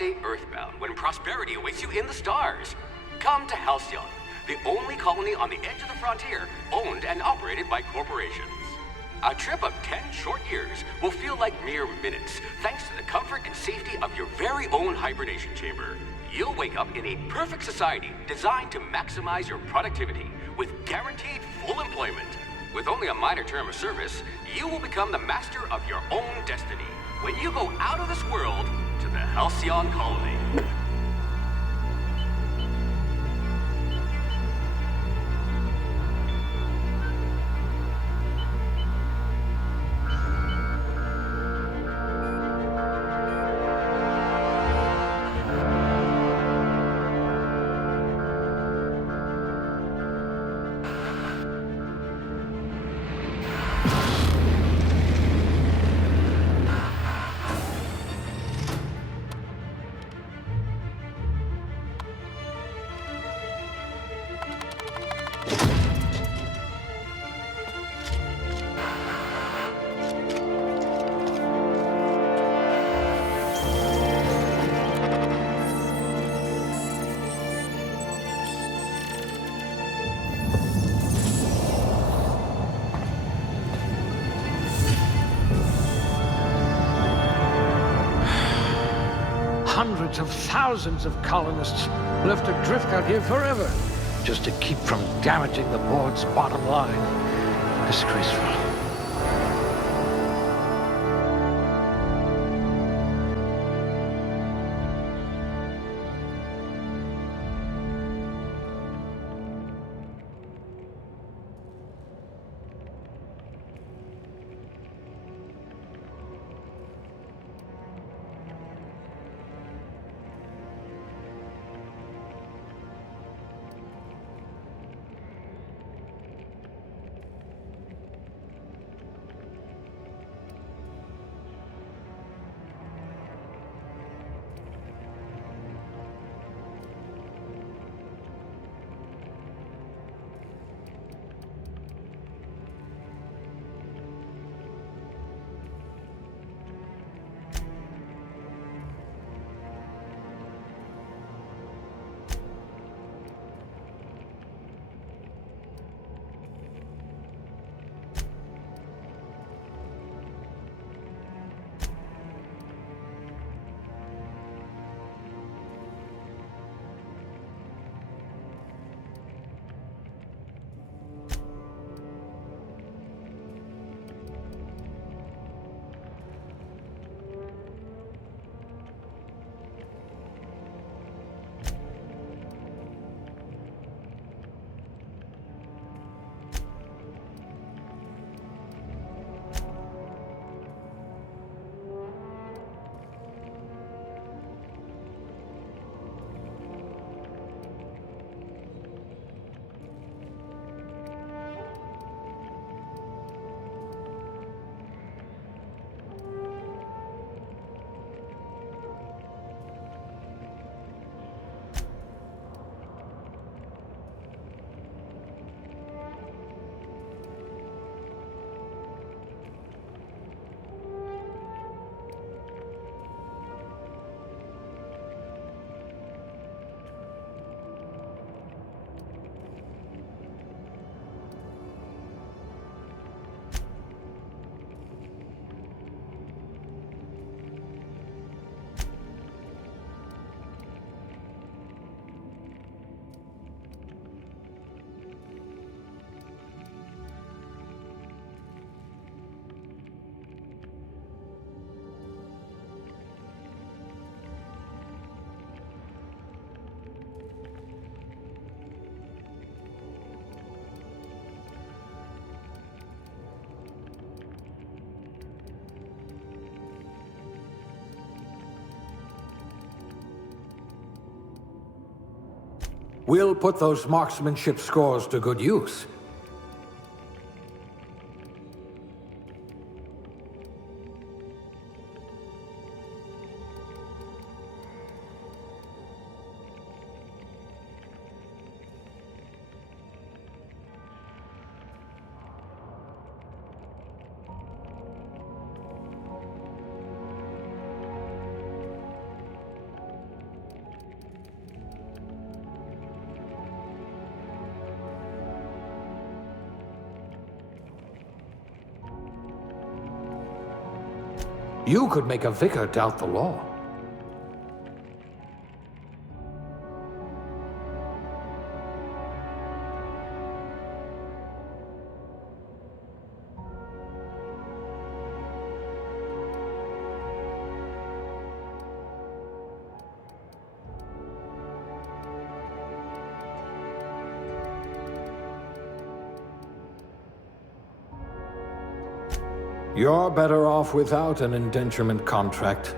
stay earthbound when prosperity awaits you in the stars. Come to Halcyon, the only colony on the edge of the frontier, owned and operated by corporations. A trip of 10 short years will feel like mere minutes, thanks to the comfort and safety of your very own hibernation chamber. You'll wake up in a perfect society designed to maximize your productivity with guaranteed full employment. With only a minor term of service, you will become the master of your own destiny when you go out of this world to the Halcyon colony. Hundreds of thousands of colonists left adrift out here forever, just to keep from damaging the board's bottom line. Disgraceful. We'll put those marksmanship scores to good use. You could make a vicar doubt the law. You're better off without an indenturement contract.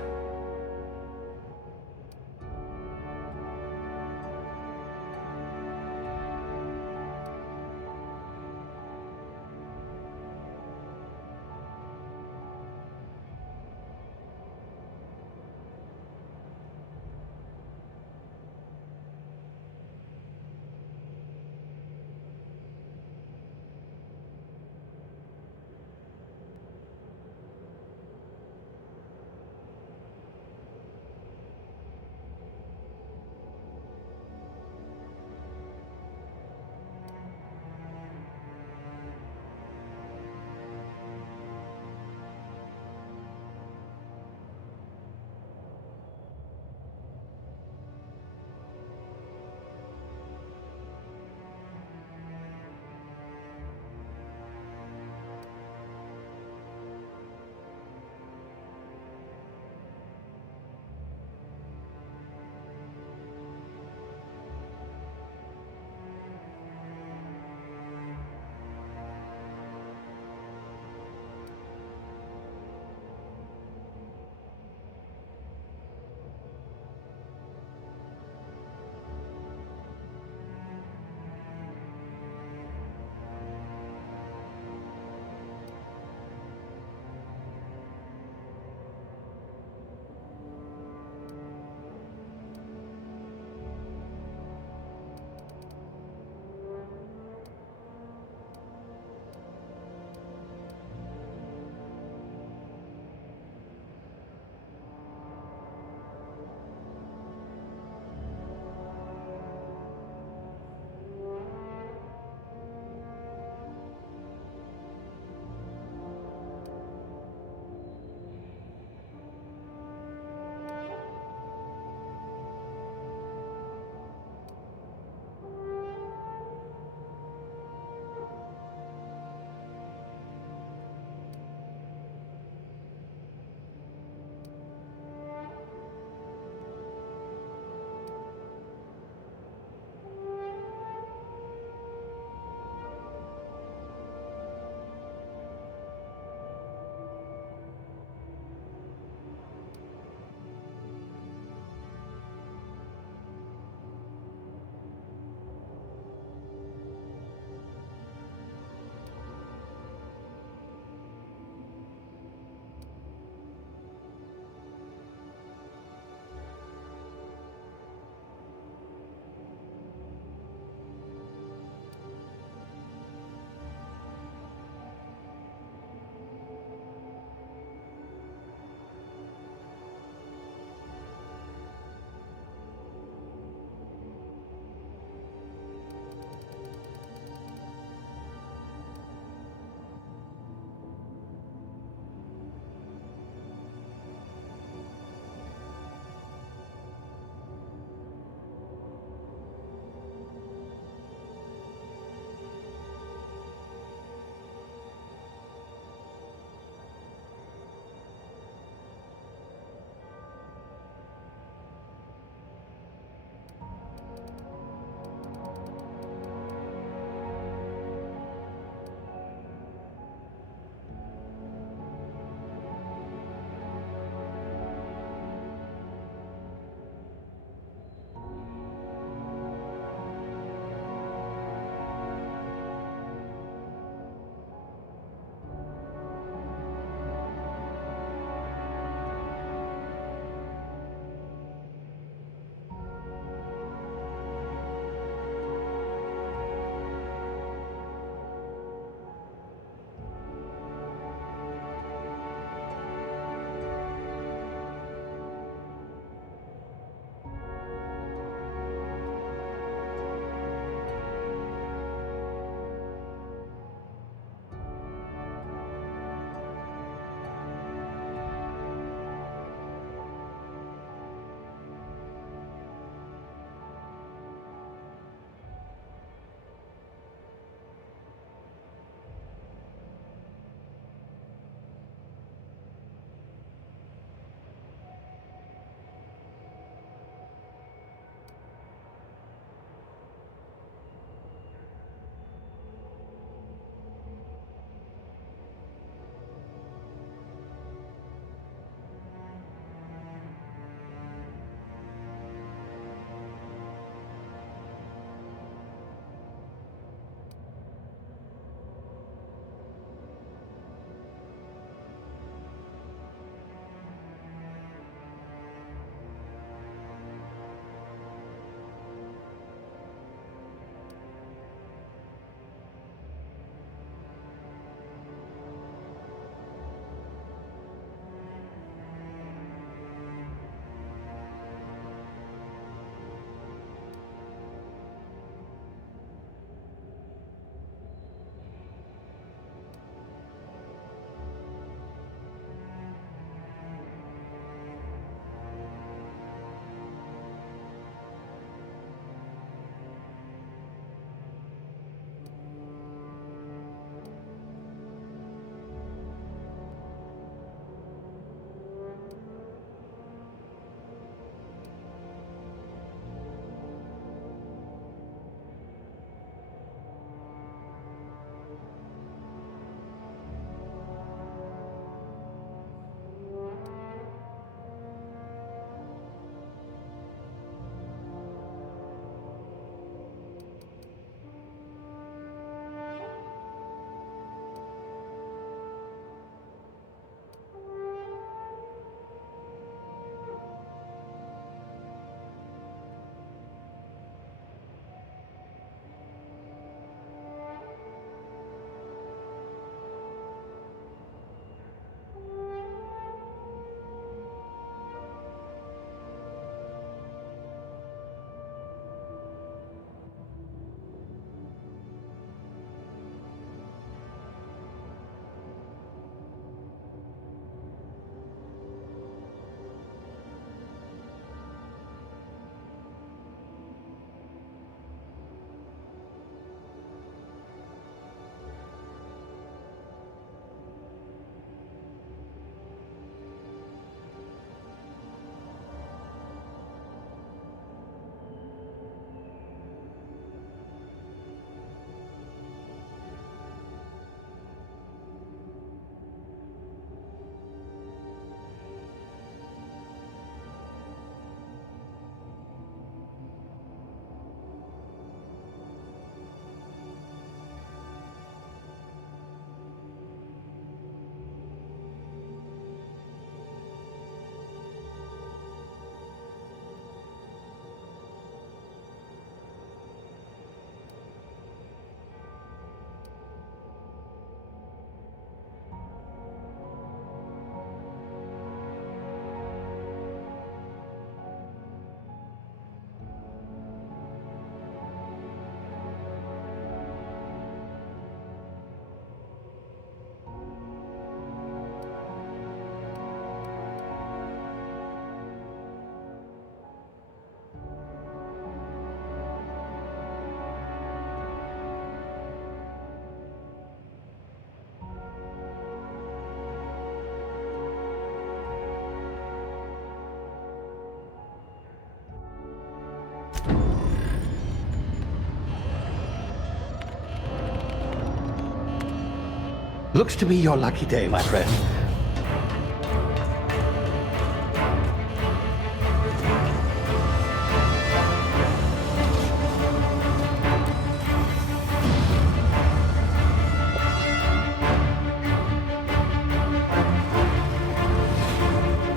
Looks to be your lucky day, my friend.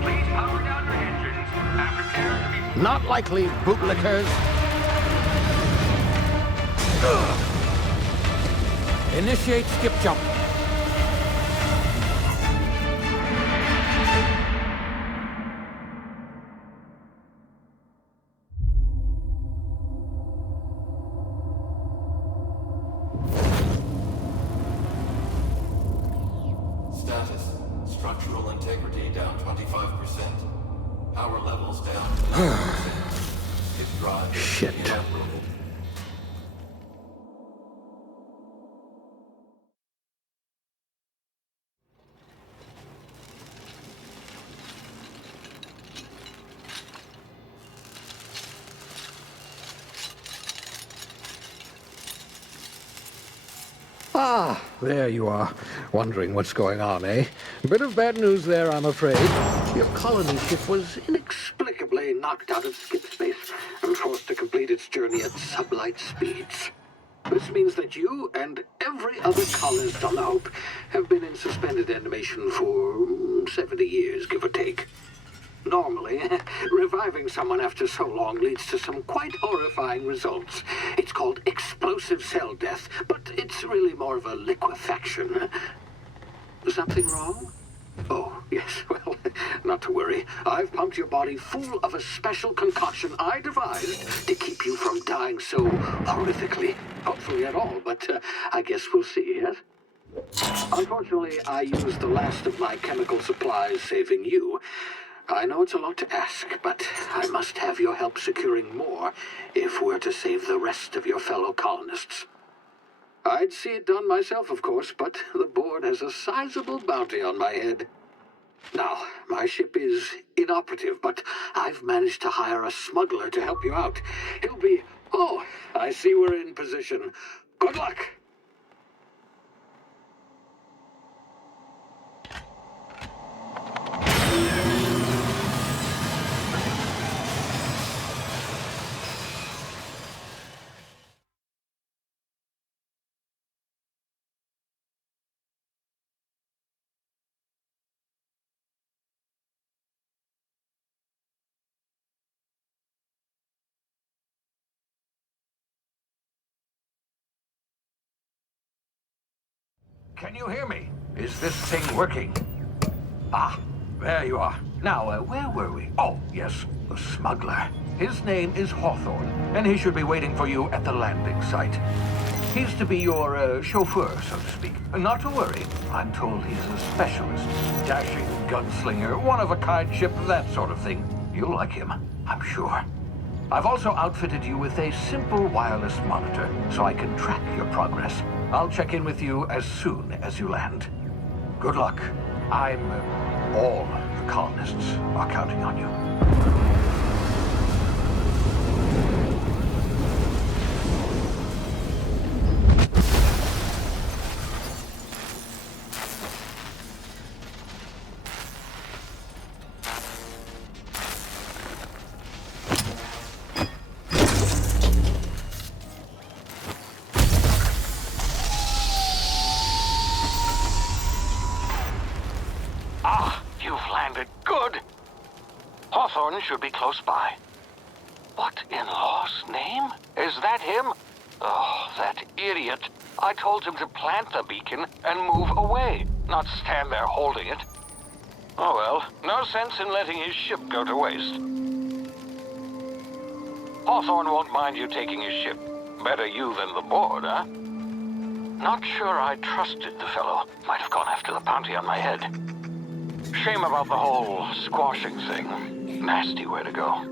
Please power down your engines and prepare to be... Not likely, bootlickers. Initiate skip jump. Status. Structural integrity down 25%. Power levels down to 90%. Hip drive Shit. inoperable. Ah, there you are. Wondering what's going on, eh? A bit of bad news there, I'm afraid. Your colony ship was inexplicably knocked out of skip space and forced to complete its journey at sublight speeds. This means that you and every other colonist on the Hope have been in suspended animation for 70 years, give or take. Normally, reviving someone after so long leads to some quite horrifying results. It's called explosive cell death, but it's really more of a liquefaction. Something wrong? Oh, yes, well, not to worry. I've pumped your body full of a special concoction I devised to keep you from dying so horrifically. Hopefully at all, but I guess we'll see, yes? Unfortunately, I used the last of my chemical supplies saving you. I know it's a lot to ask, but I must have your help securing more if we're to save the rest of your fellow colonists. I'd see it done myself, of course, but the board has a sizable bounty on my head. Now, my ship is inoperative, but I've managed to hire a smuggler to help you out. He'll be... Oh, I see we're in position. Good luck! Can you hear me? Is this thing working? Ah, there you are. Now, where were we? Oh, yes, the smuggler. His name is Hawthorne, and he should be waiting for you at the landing site. He's to be your chauffeur, so to speak. Not to worry. I'm told he's a specialist. Dashing gunslinger, one-of-a-kind ship, that sort of thing. You'll like him, I'm sure. I've also outfitted you with a simple wireless monitor, so I can track your progress. I'll check in with you as soon as you land. Good luck. All the colonists are counting on you. Halcyon should be close by. What in law's name? Is that him? Oh, that idiot. I told him to plant the beacon and move away, not stand there holding it. Oh well, no sense in letting his ship go to waste. Hawthorne won't mind you taking his ship. Better you than the board, huh? Not sure I trusted the fellow. Might have gone after the bounty on my head. Shame about the whole squashing thing. Nasty way to go.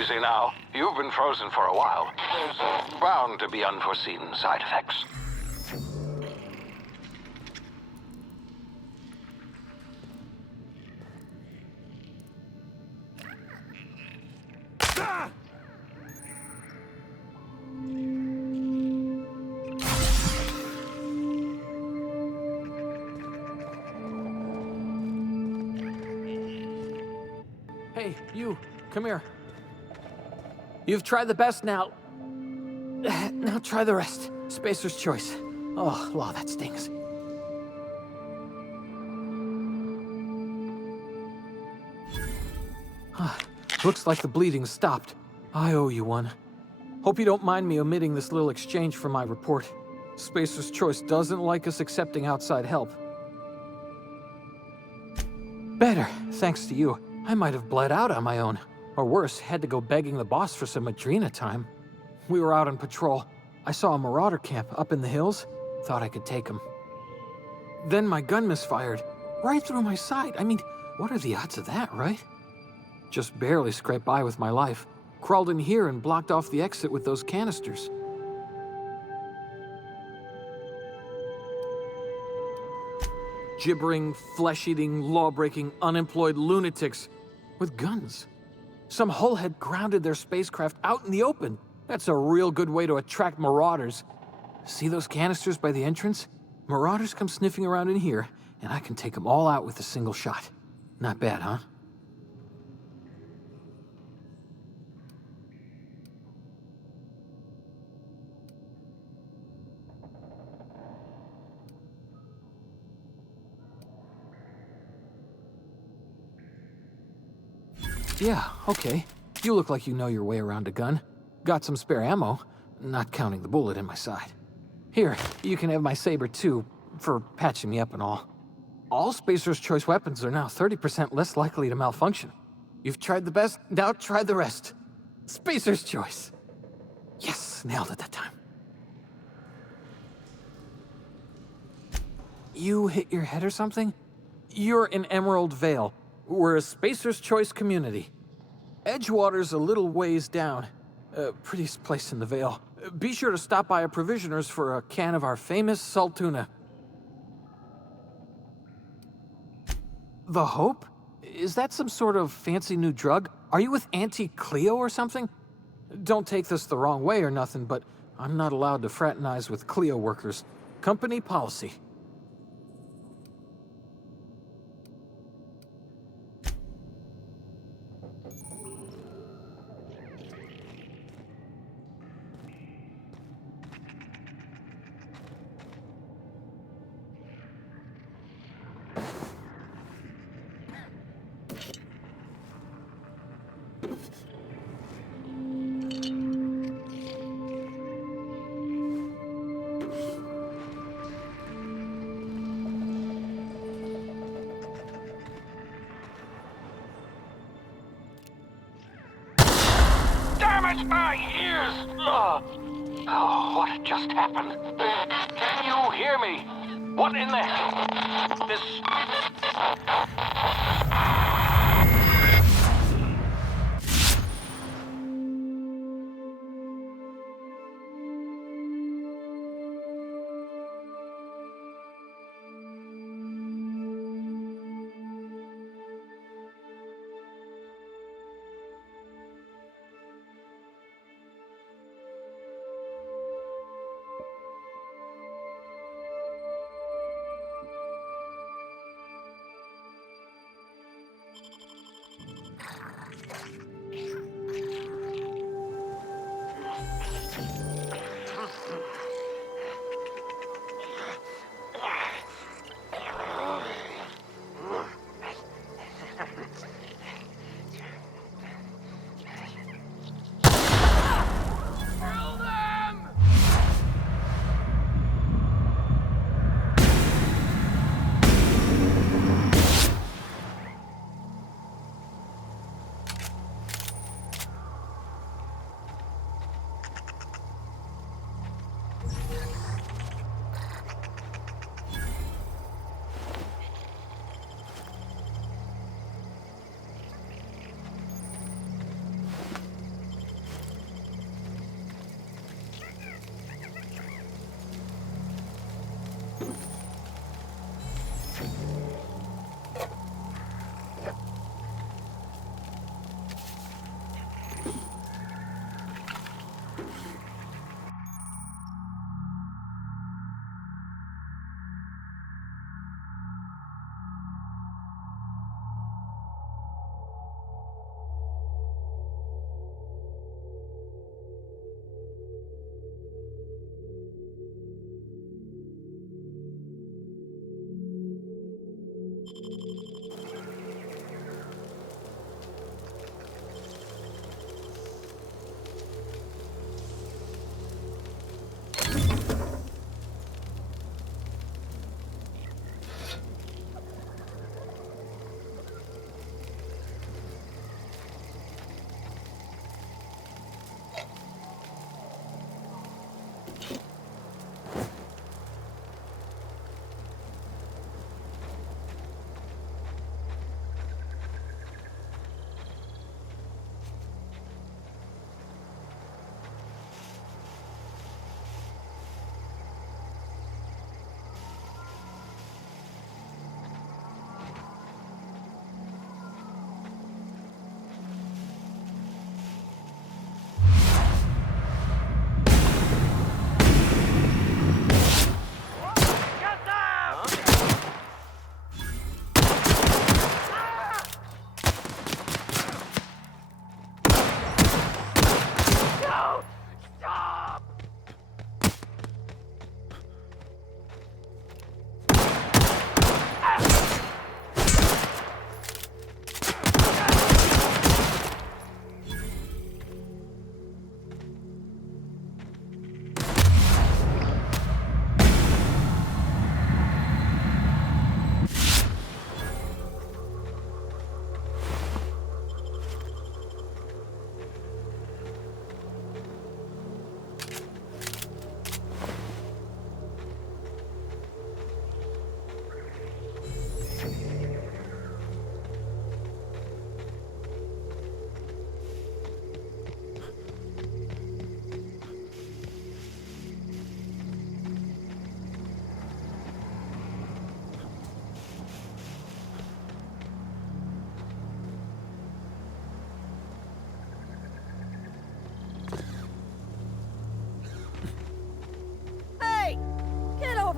Easy now. You've been frozen for a while. There's bound to be unforeseen side effects. Hey, you, come here. You've tried the best now. Now try the rest. Spacer's choice. Oh, law, that stings. Looks like the bleeding's stopped. I owe you one. Hope you don't mind me omitting this little exchange from my report. Spacer's choice doesn't like us accepting outside help. Better, thanks to you. I might have bled out on my own. Or worse, had to go begging the boss for some Adrena time. We were out on patrol. I saw a marauder camp up in the hills. Thought I could take him. Then my gun misfired. Right through my side. I mean, what are the odds of that, right? Just barely scraped by with my life. Crawled in here and blocked off the exit with those canisters. Gibbering, flesh-eating, law-breaking, unemployed lunatics with guns. Some hullhead grounded their spacecraft out in the open. That's a real good way to attract marauders. See those canisters by the entrance? Marauders come sniffing around in here, and I can take them all out with a single shot. Not bad, huh? Yeah, okay. You look like you know your way around a gun. Got some spare ammo, not counting the bullet in my side. Here, you can have my saber too, for patching me up and all. All Spacer's Choice weapons are now 30% less likely to malfunction. You've tried the best, now try the rest. Spacer's Choice. Yes, nailed it that time. You hit your head or something? You're in Emerald Vale. We're a Spacer's Choice community. Edgewater's a little ways down. Prettiest place in the Vale. Be sure to stop by a provisioner's for a can of our famous salt tuna. The Hope? Is that some sort of fancy new drug? Are you with Auntie Cleo or something? Don't take this the wrong way or nothing, but I'm not allowed to fraternize with Cleo workers. Company policy. Damn it, my ears! Oh, what just happened? Can you hear me? What in the hell? This...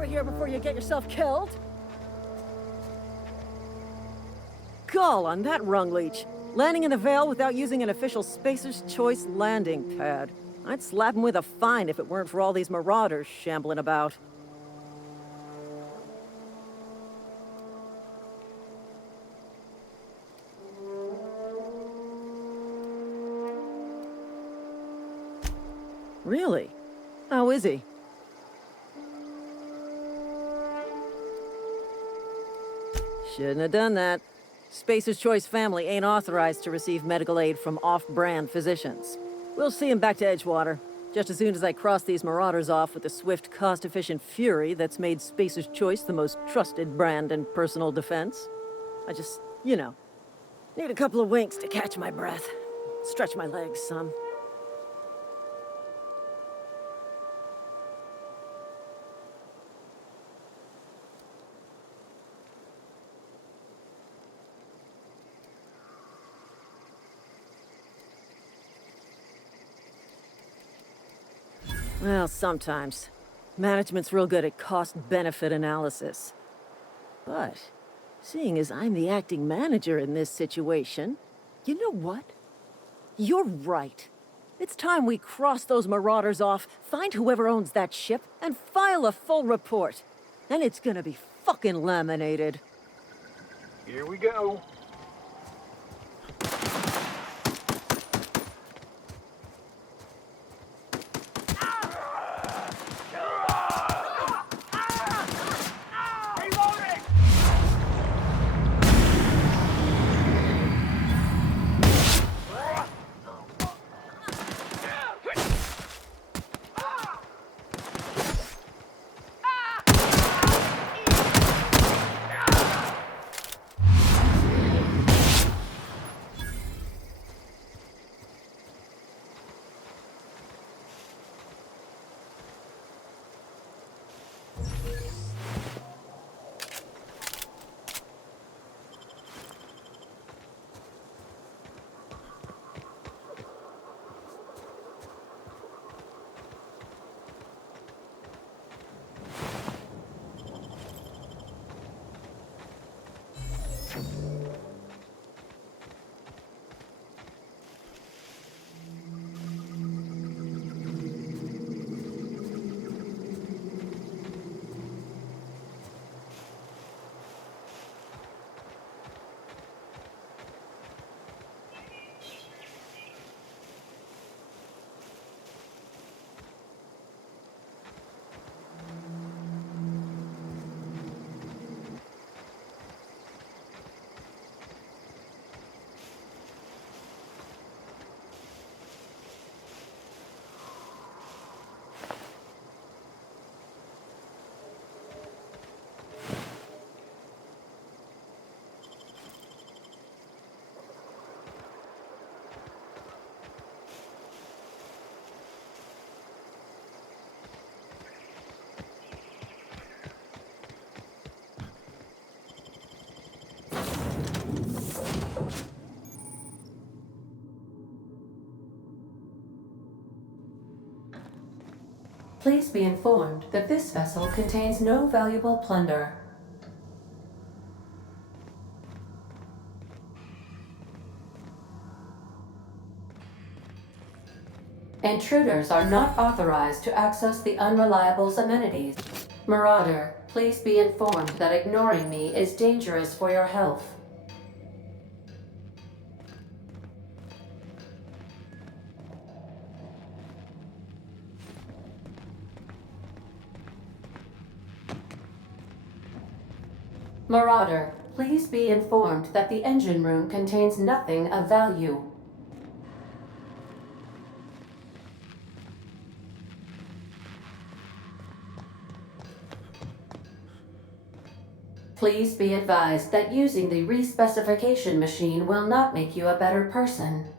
over here before you get yourself killed. Gall on that rung leech. Landing in the Vale without using an official Spacer's Choice landing pad. I'd slap him with a fine if it weren't for all these marauders shambling about. Really? How is he? Shouldn't have done that. Spacer's Choice family ain't authorized to receive medical aid from off-brand physicians. We'll see him back to Edgewater, just as soon as I cross these marauders off with the swift, cost-efficient fury that's made Spacer's Choice the most trusted brand in personal defense. I just, need a couple of winks to catch my breath. Stretch my legs some. Well, sometimes. Management's real good at cost-benefit analysis. But, seeing as I'm the acting manager in this situation, you know what? You're right. It's time we cross those marauders off, find whoever owns that ship, and file a full report. And it's gonna be fucking laminated. Here we go. Please be informed that this vessel contains no valuable plunder. Intruders are not authorized to access the Unreliable's amenities. Marauder, please be informed that ignoring me is dangerous for your health. Marauder, please be informed that the engine room contains nothing of value. Please be advised that using the respecification machine will not make you a better person.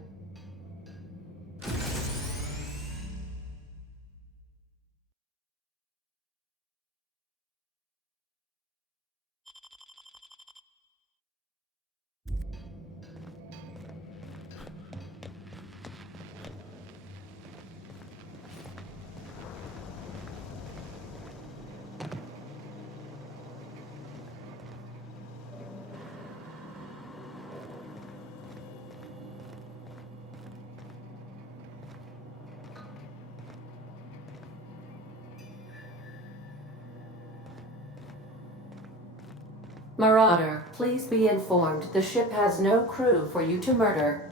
Marauder, please be informed the ship has no crew for you to murder.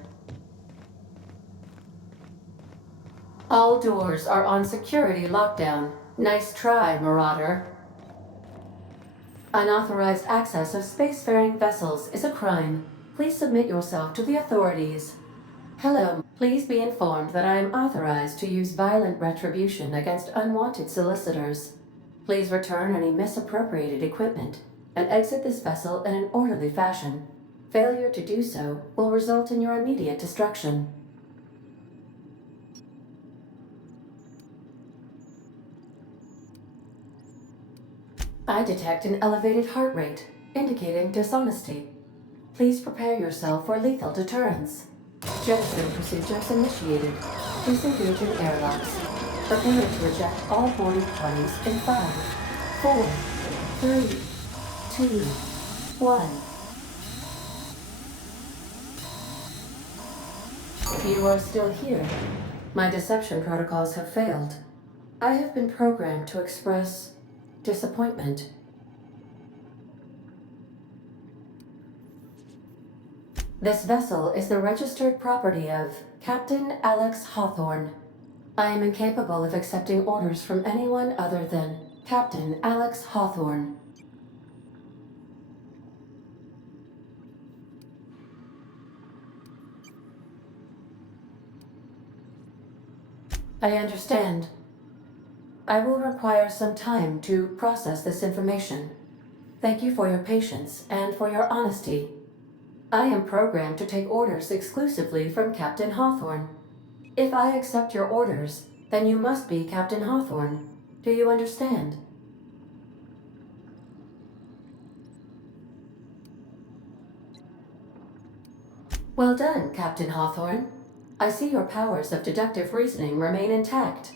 All doors are on security lockdown. Nice try, Marauder. Unauthorized access of spacefaring vessels is a crime. Please submit yourself to the authorities. Hello, please be informed that I am authorized to use violent retribution against unwanted solicitors. Please return any misappropriated equipment and exit this vessel in an orderly fashion. Failure to do so will result in your immediate destruction. I detect an elevated heart rate, indicating dishonesty. Please prepare yourself for lethal deterrence. Jettison procedures initiated. Disengage in airlocks. Prepare to eject all boarding parties in 5, 4, 3, 2, 1. You are still here. My deception protocols have failed. I have been programmed to express disappointment. This vessel is the registered property of Captain Alex Hawthorne. I am incapable of accepting orders from anyone other than Captain Alex Hawthorne. I understand. I will require some time to process this information. Thank you for your patience and for your honesty. I am programmed to take orders exclusively from Captain Hawthorne. If I accept your orders, then you must be Captain Hawthorne. Do you understand? Well done, Captain Hawthorne. I see your powers of deductive reasoning remain intact.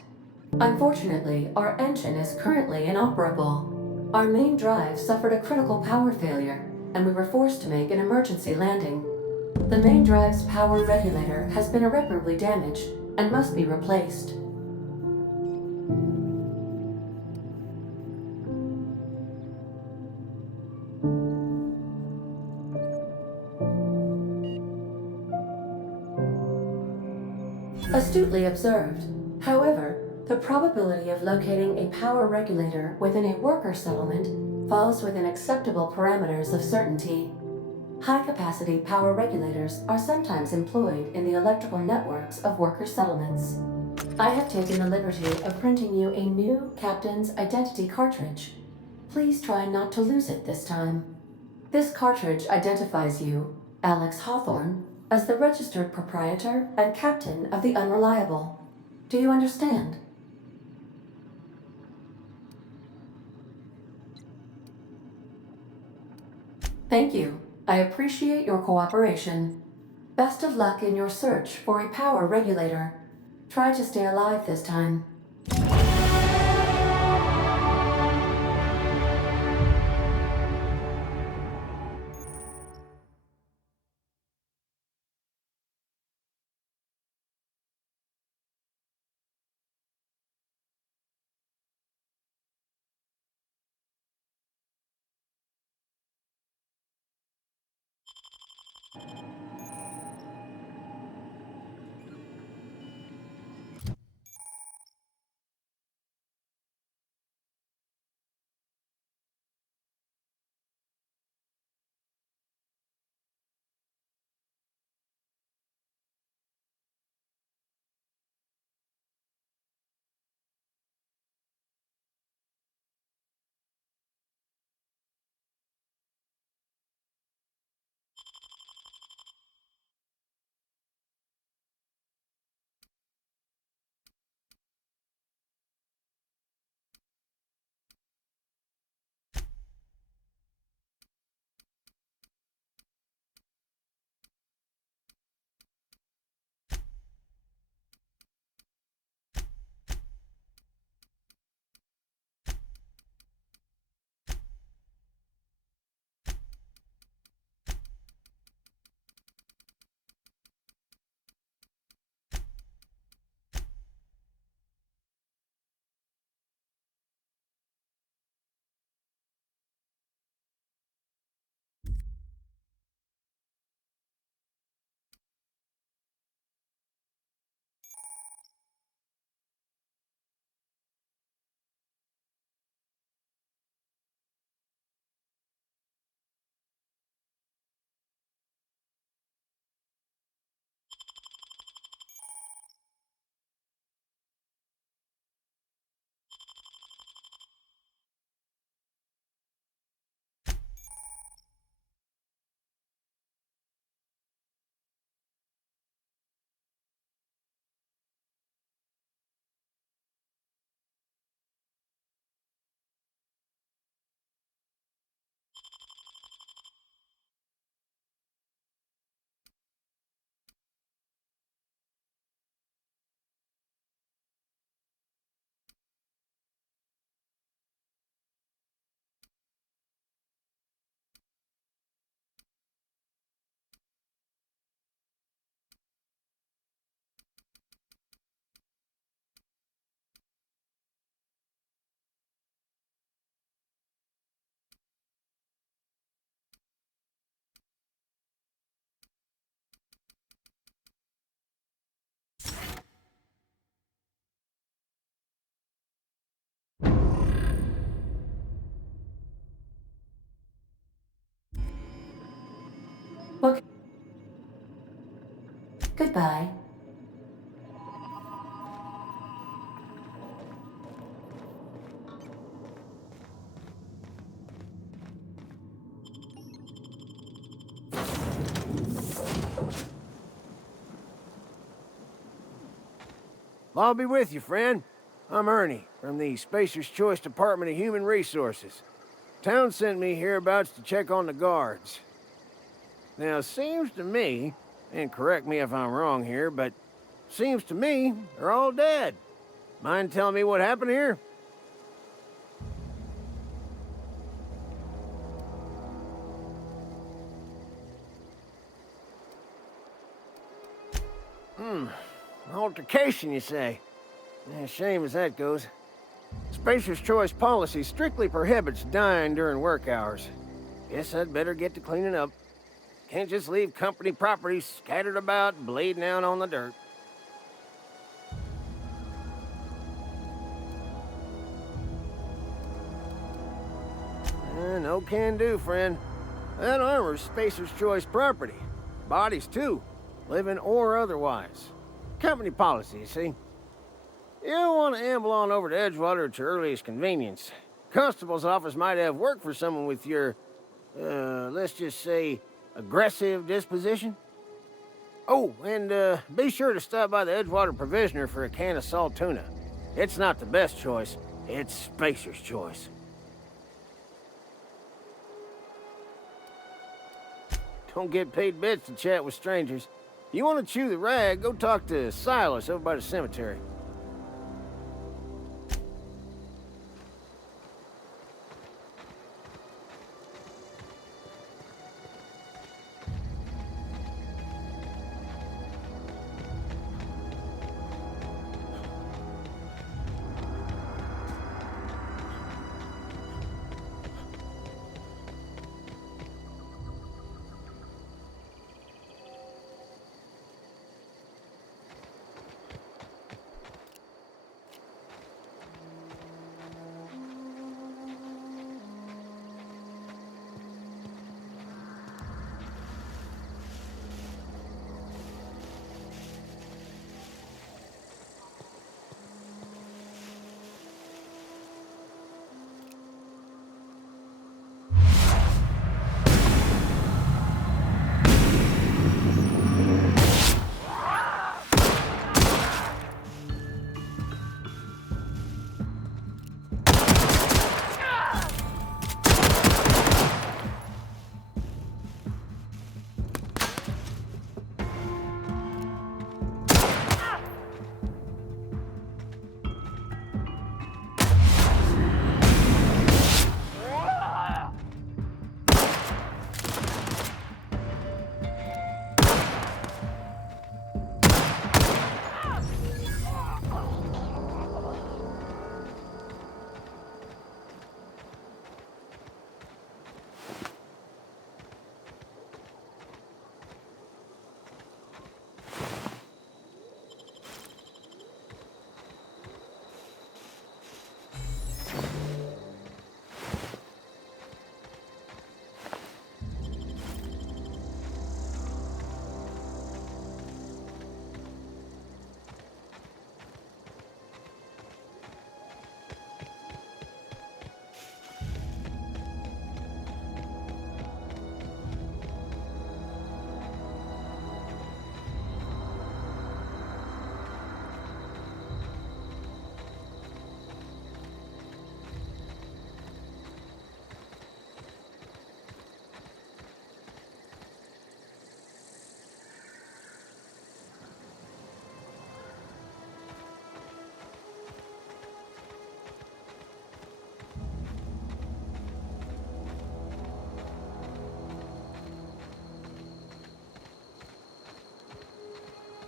Unfortunately, our engine is currently inoperable. Our main drive suffered a critical power failure, and we were forced to make an emergency landing. The main drive's power regulator has been irreparably damaged and must be replaced. Astutely observed. However, the probability of locating a power regulator within a worker settlement falls within acceptable parameters of certainty. High-capacity power regulators are sometimes employed in the electrical networks of worker settlements. I have taken the liberty of printing you a new Captain's Identity cartridge. Please try not to lose it this time. This cartridge identifies you, Alex Hawthorne, as the registered proprietor and captain of the Unreliable. Do you understand? Thank you. I appreciate your cooperation. Best of luck in your search for a power regulator. Try to stay alive this time. What? Goodbye. I'll be with you, friend. I'm Ernie, from the Spacer's Choice Department of Human Resources. Town sent me hereabouts to check on the guards. Now, seems to me, and correct me if I'm wrong here, but seems to me they're all dead. Mind telling me what happened here? Altercation, you say? Yeah, shame as that goes. Spacer's Choice policy strictly prohibits dying during work hours. Guess I'd better get to cleaning up. Can't just leave company property scattered about, bleeding out on the dirt. No can do, friend. That armor's Spacer's Choice property. Bodies, too. Living or otherwise. Company policy, you see. You don't want to amble on over to Edgewater at your earliest convenience. Constable's office might have work for someone with your, let's just say, aggressive disposition. Oh, and be sure to stop by the Edgewater Provisioner for a can of salt tuna. It's not the best choice, it's Spacer's Choice. Don't get paid bits to chat with strangers. You want to chew the rag, go talk to Silas over by the cemetery.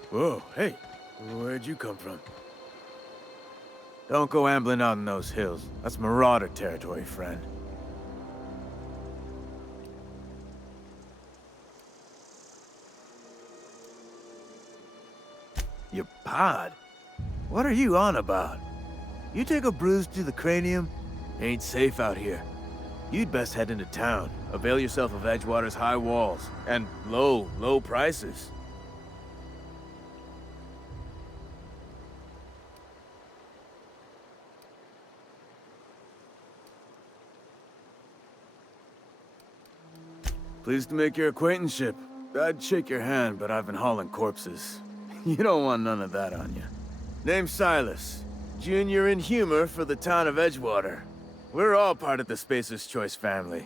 Whoa, hey, where'd you come from? Don't go ambling out in those hills. That's marauder territory, friend. Your pod? What are you on about? You take a bruise to the cranium? Ain't safe out here. You'd best head into town. Avail yourself of Edgewater's high walls and low prices. Pleased to make your acquaintanceship. I'd shake your hand, but I've been hauling corpses. You don't want none of that on you. Name's Silas. Junior in humor for the town of Edgewater. We're all part of the Spacer's Choice family.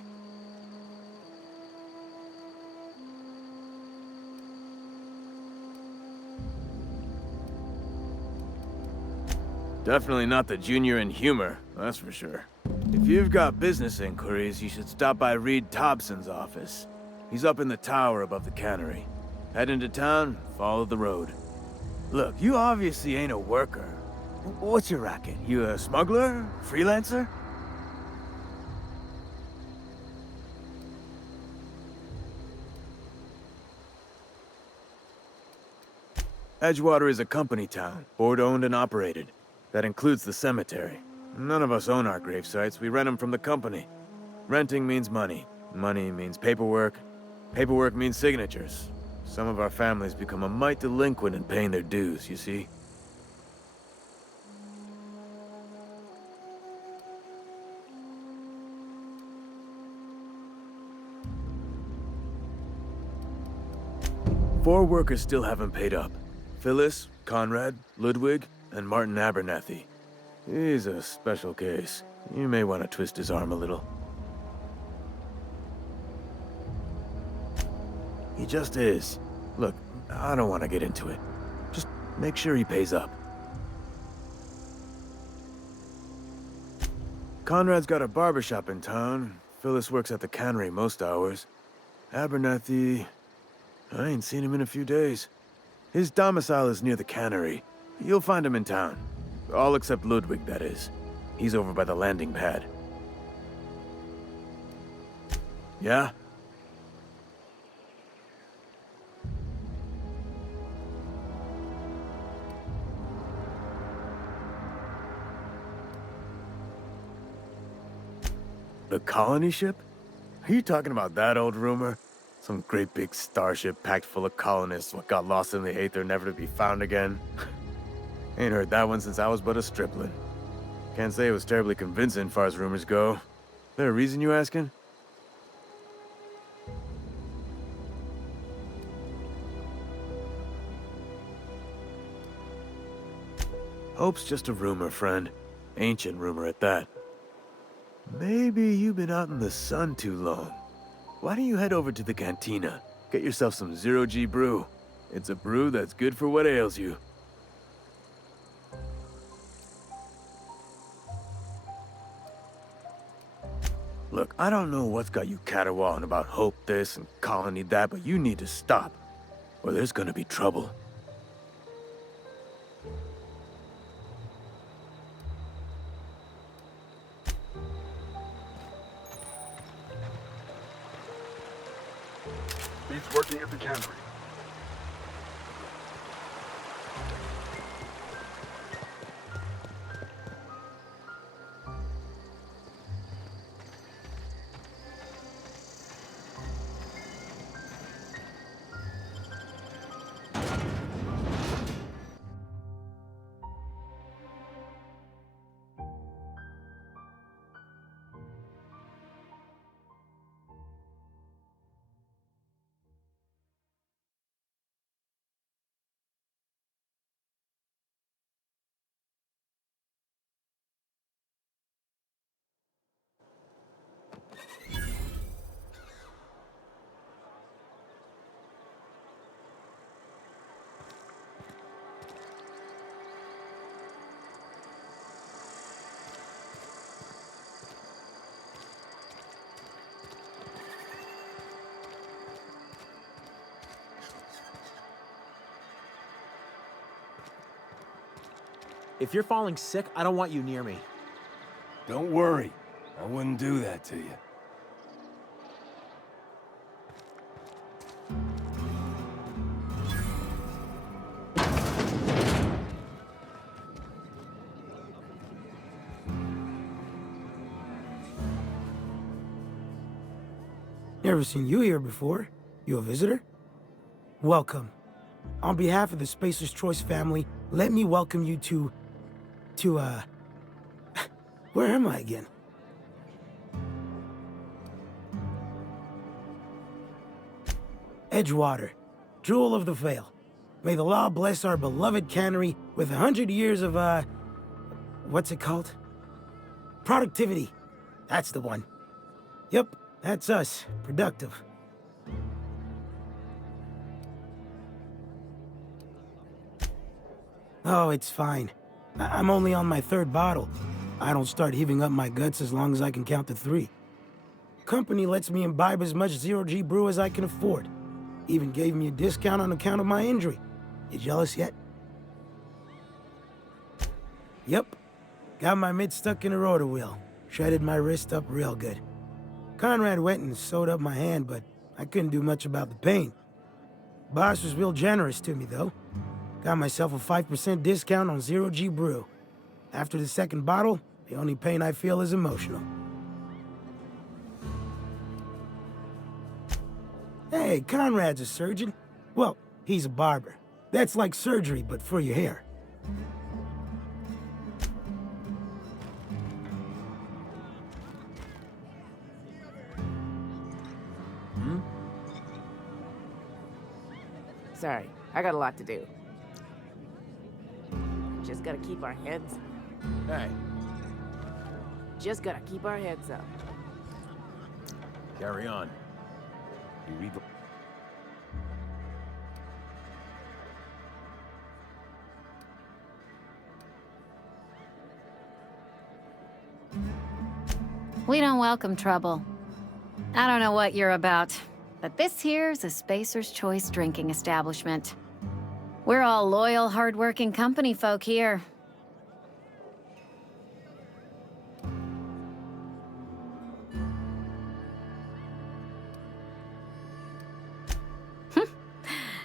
Definitely not the junior in humor, that's for sure. If you've got business inquiries, you should stop by Reed Thompson's office. He's up in the tower above the cannery. Head into town, follow the road. Look, you obviously ain't a worker. What's your racket? You a smuggler? Freelancer? Edgewater is a company town, board-owned and operated. That includes the cemetery. None of us own our grave sites, we rent them from the company. Renting means money. Money means paperwork. Paperwork means signatures. Some of our families become a mite delinquent in paying their dues, you see? Four workers still haven't paid up. Phyllis, Conrad, Ludwig, and Martin Abernathy. He's a special case. You may want to twist his arm a little. He just is. Look, I don't want to get into it. Just make sure he pays up. Conrad's got a barbershop in town. Phyllis works at the cannery most hours. Abernathy... I ain't seen him in a few days. His domicile is near the cannery. You'll find him in town. All except Ludwig, that is. He's over by the landing pad. Yeah? The colony ship? Are you talking about that old rumor? Some great big starship packed full of colonists what got lost in the aether never to be found again? Ain't heard that one since I was but a stripling. Can't say it was terribly convincing far as rumors go. There a reason you asking? Hope's just a rumor, friend. Ancient rumor at that. Maybe you've been out in the sun too long. Why don't you head over to the cantina? Get yourself some zero-G brew. It's a brew that's good for what ails you. Look, I don't know what's got you caterwauling about Hope this and Colony that, but you need to stop, or there's gonna be trouble. He's working at the cannery. If you're falling sick, I don't want you near me. Don't worry. I wouldn't do that to you. Never seen you here before. You a visitor? Welcome. On behalf of the Spacer's Choice family, let me welcome you to, where am I again? Edgewater, Jewel of the Vale. May the law bless our beloved cannery with 100 years of, what's it called? Productivity. That's the one. Yep, that's us. Productive. Oh, it's fine. I'm only on my 3rd bottle. I don't start heaving up my guts as long as I can count to 3. Company lets me imbibe as much zero-G brew as I can afford. Even gave me a discount on account of my injury. You jealous yet? Yep. Got my mid stuck in a rotor wheel. Shredded my wrist up real good. Conrad went and sewed up my hand, but I couldn't do much about the pain. Boss was real generous to me, though. Got myself a 5% discount on zero-G brew. After the 2nd bottle, the only pain I feel is emotional. Hey, Conrad's a surgeon. Well, he's a barber. That's like surgery, but for your hair. Sorry, I got a lot to do. Just gotta keep our heads. Hey, Just gotta keep our heads up. carry on. You read the... We don't welcome trouble. I don't know what you're about, but this here's a Spacer's Choice drinking establishment. We're all loyal, hard-working company folk here.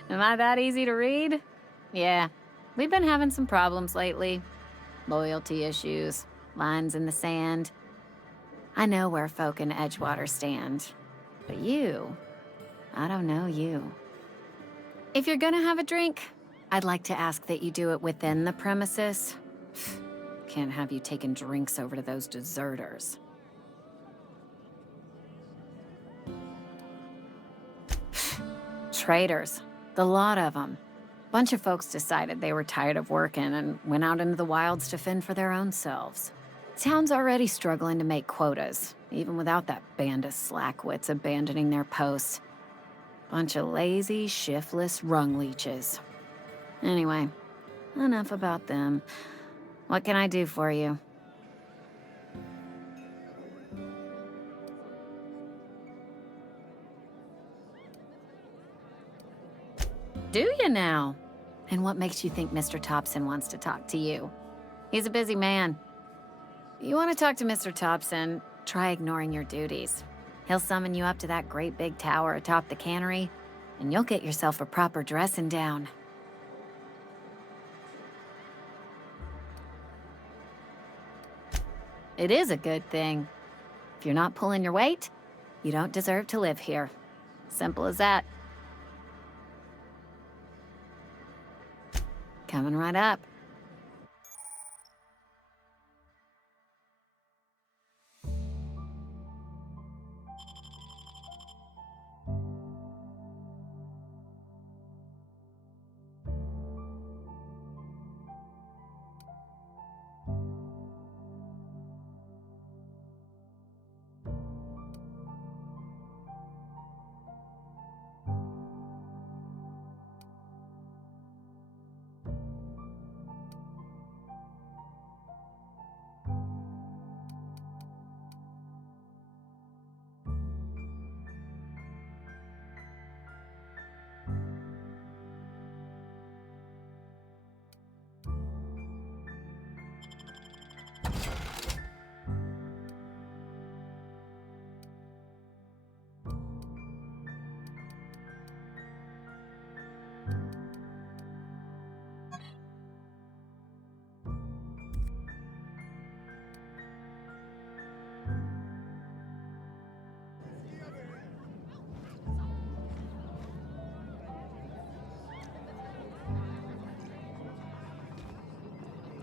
Am I that easy to read? Yeah, we've been having some problems lately. Loyalty issues, lines in the sand. I know where folk in Edgewater stand. But you, I don't know you. If you're gonna have a drink, I'd like to ask that you do it within the premises. Can't have you taking drinks over to those deserters. Traitors. The lot of them. Bunch of folks decided they were tired of working and went out into the wilds to fend for their own selves. Town's already struggling to make quotas, even without that band of slackwits abandoning their posts. Bunch of lazy, shiftless rung leeches. Anyway, enough about them. What can I do for you? Do you now? And what makes you think Mr. Thompson wants to talk to you? He's a busy man. You want to talk to Mr. Thompson, try ignoring your duties. He'll summon you up to that great big tower atop the cannery, and you'll get yourself a proper dressing down. It is a good thing. If you're not pulling your weight, you don't deserve to live here. Simple as that. Coming right up.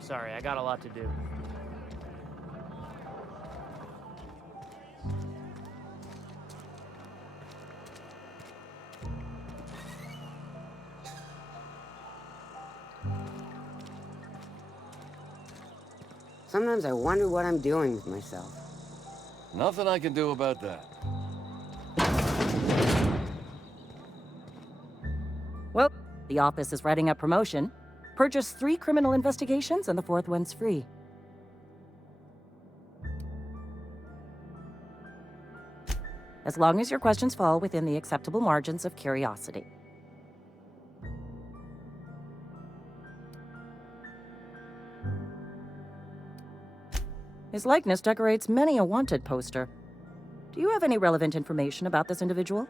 Sorry, I got a lot to do. Sometimes I wonder what I'm doing with myself. Nothing I can do about that. Well, the office is writing up promotion. Purchase 3 criminal investigations and the 4th one's free. As long as your questions fall within the acceptable margins of curiosity. His likeness decorates many a wanted poster. Do you have any relevant information about this individual?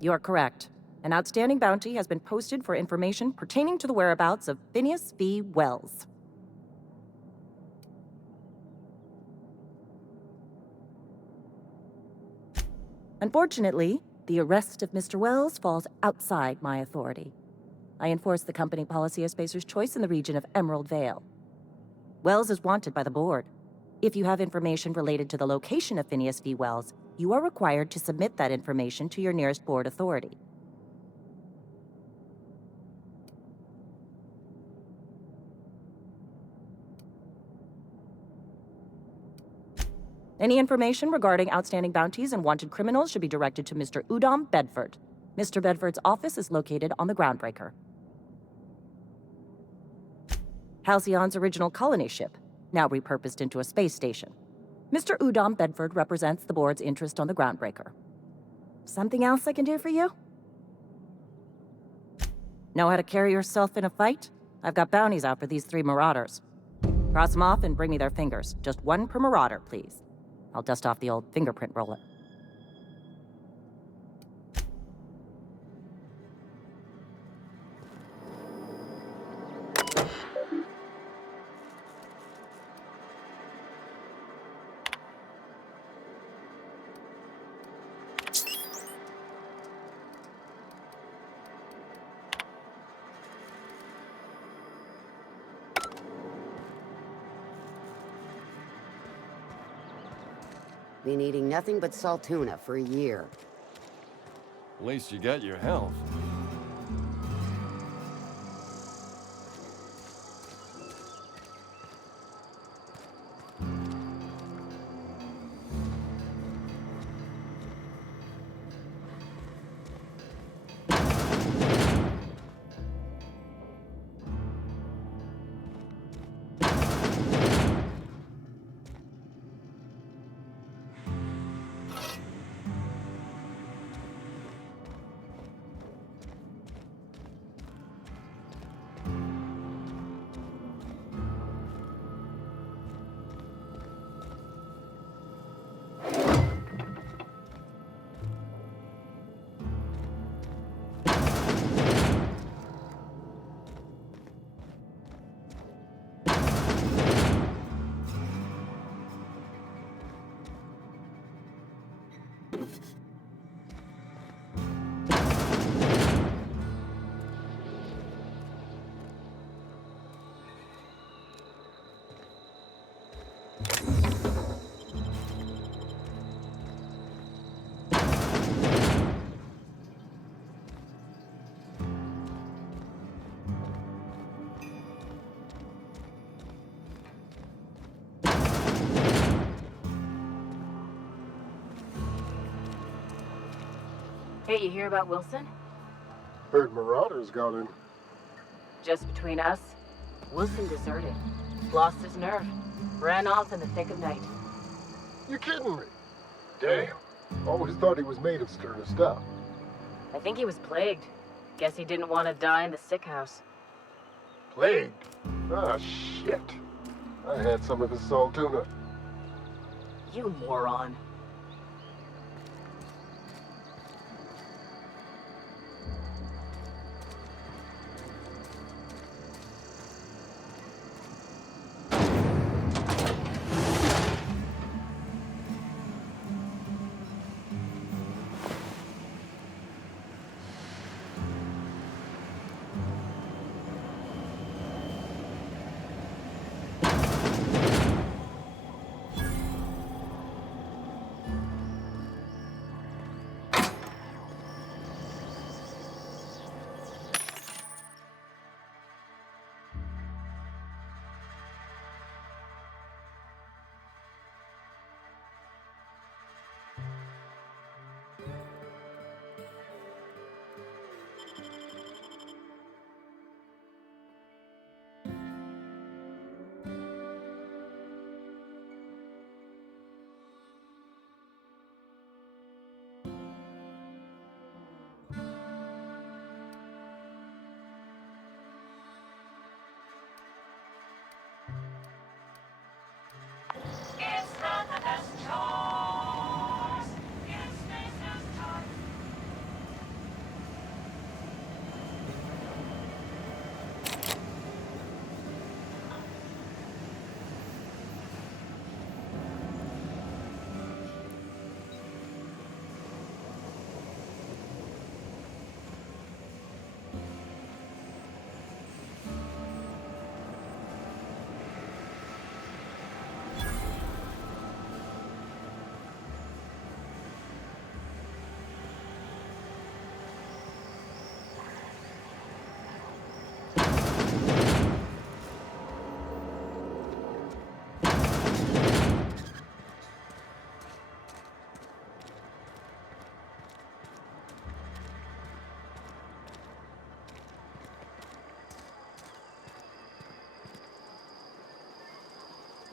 You are correct. An outstanding bounty has been posted for information pertaining to the whereabouts of Phineas V. Wells. Unfortunately, the arrest of Mr. Wells falls outside my authority. I enforce the company policy of Spacer's Choice in the region of Emerald Vale. Wells is wanted by the board. If you have information related to the location of Phineas V. Wells, you are required to submit that information to your nearest board authority. Any information regarding outstanding bounties and wanted criminals should be directed to Mr. Udom Bedford. Mr. Bedford's office is located on the Groundbreaker. Halcyon's original colony ship, now repurposed into a space station. Mr. Udom Bedford represents the board's interest on the Groundbreaker. Something else I can do for you? Know how to carry yourself in a fight? I've got bounties out for these 3 marauders. Cross them off and bring me their fingers. Just 1 per marauder, please. I'll dust off the old fingerprint roller. Been eating nothing but salt tuna for a year. At least you got your health. Hey, you hear about Wilson? Heard Marauders got him. Just between us, Wilson deserted. Lost his nerve. Ran off in the thick of night. You kidding me? Damn. Always thought he was made of sterner stuff. I think he was plagued. Guess he didn't want to die in the sick house. Plagued? Ah, shit. I had some of his salt tuna. You moron.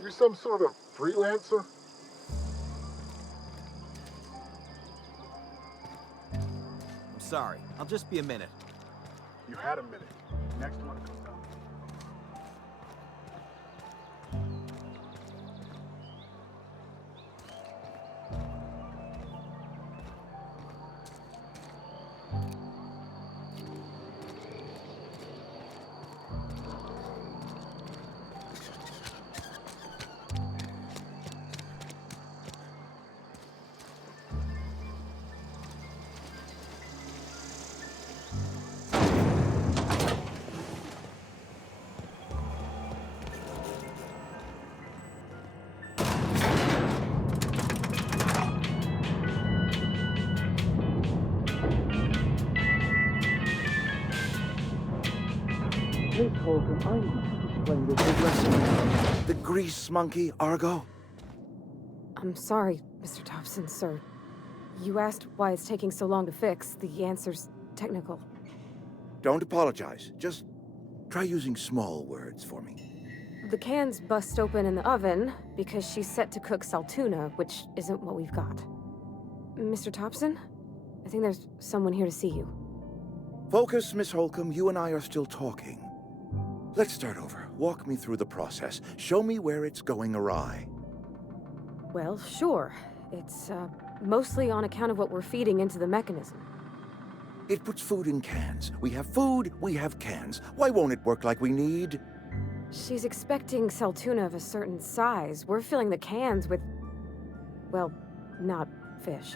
You some sort of freelancer? I'm sorry. I'll just be a minute. You had a minute. Next one comes down. The grease monkey, Argo? I'm sorry, Mr. Thompson, sir. You asked why it's taking so long to fix. The answer's technical. Don't apologize. Just try using small words for me. The can's bust open in the oven because she's set to cook saltuna, which isn't what we've got. Mr. Thompson? I think there's someone here to see you. Focus, Miss Holcomb. You and I are still talking. Let's start over. Walk me through the process. Show me where it's going awry. Well, sure. It's, mostly on account of what we're feeding into the mechanism. It puts food in cans. We have food, we have cans. Why won't it work like we need? She's expecting saltuna of a certain size. We're filling the cans with, well, not fish.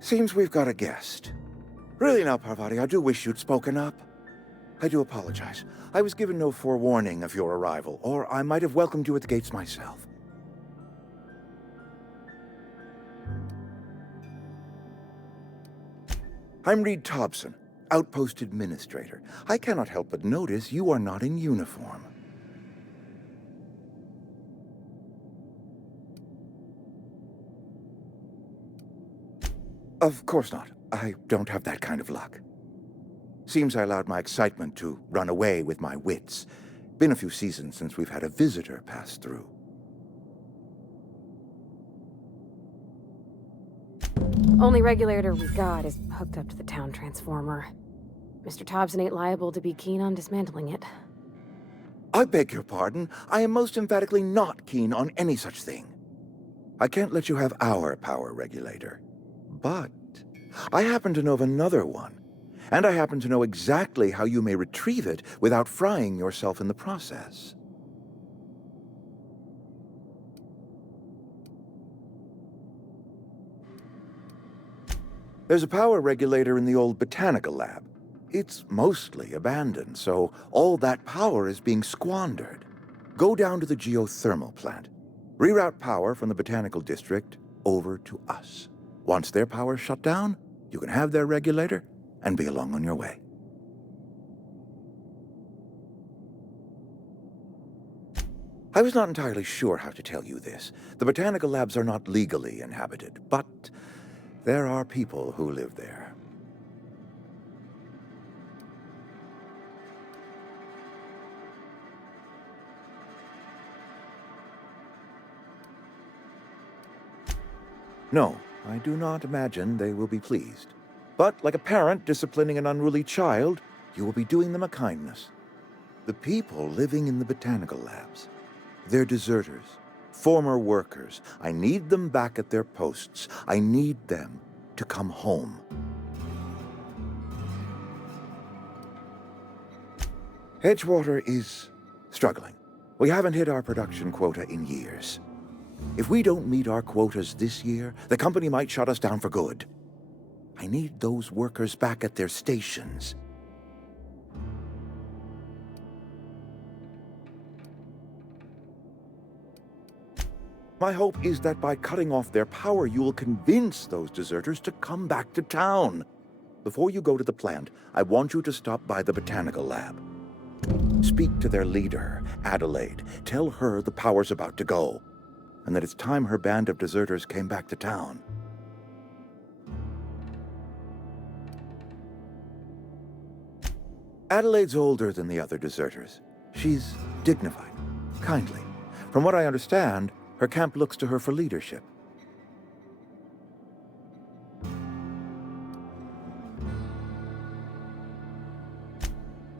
Seems we've got a guest. Really now, Parvati, I do wish you'd spoken up. I do apologize. I was given no forewarning of your arrival, or I might have welcomed you at the gates myself. I'm Reed Thompson, Outpost Administrator. I cannot help but notice you are not in uniform. Of course not. I don't have that kind of luck. Seems I allowed my excitement to run away with my wits. Been a few seasons since we've had a visitor pass through. Only regulator we got is hooked up to the town transformer. Mr. Thompson ain't liable to be keen on dismantling it. I beg your pardon. I am most emphatically not keen on any such thing. I can't let you have our power regulator. But I happen to know of another one. And I happen to know exactly how you may retrieve it without frying yourself in the process. There's a power regulator in the old botanical lab. It's mostly abandoned, so all that power is being squandered. Go down to the geothermal plant. Reroute power from the botanical district over to us. Once their power's shut down, you can have their regulator and be along on your way. I was not entirely sure how to tell you this. The botanical labs are not legally inhabited, but there are people who live there. No, I do not imagine they will be pleased. But like a parent disciplining an unruly child, you will be doing them a kindness. The people living in the botanical labs, they're deserters, former workers. I need them back at their posts. I need them to come home. Edgewater is struggling. We haven't hit our production quota in years. If we don't meet our quotas this year, the company might shut us down for good. I need those workers back at their stations. My hope is that by cutting off their power, you will convince those deserters to come back to town. Before you go to the plant, I want you to stop by the botanical lab. Speak to their leader, Adelaide. Tell her the power's about to go, and that it's time her band of deserters came back to town. Adelaide's older than the other deserters. She's dignified, kindly. From what I understand, her camp looks to her for leadership.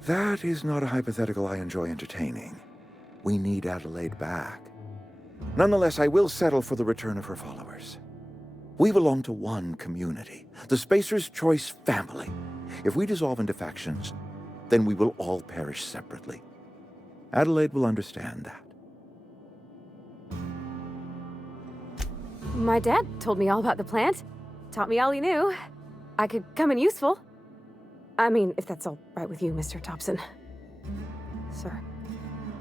That is not a hypothetical I enjoy entertaining. We need Adelaide back. Nonetheless, I will settle for the return of her followers. We belong to one community, the Spacer's Choice family. If we dissolve into factions, then we will all perish separately. Adelaide will understand that. My dad told me all about the plant. Taught me all he knew. I could come in useful. I mean, if that's all right with you, Mr. Thompson. Sir.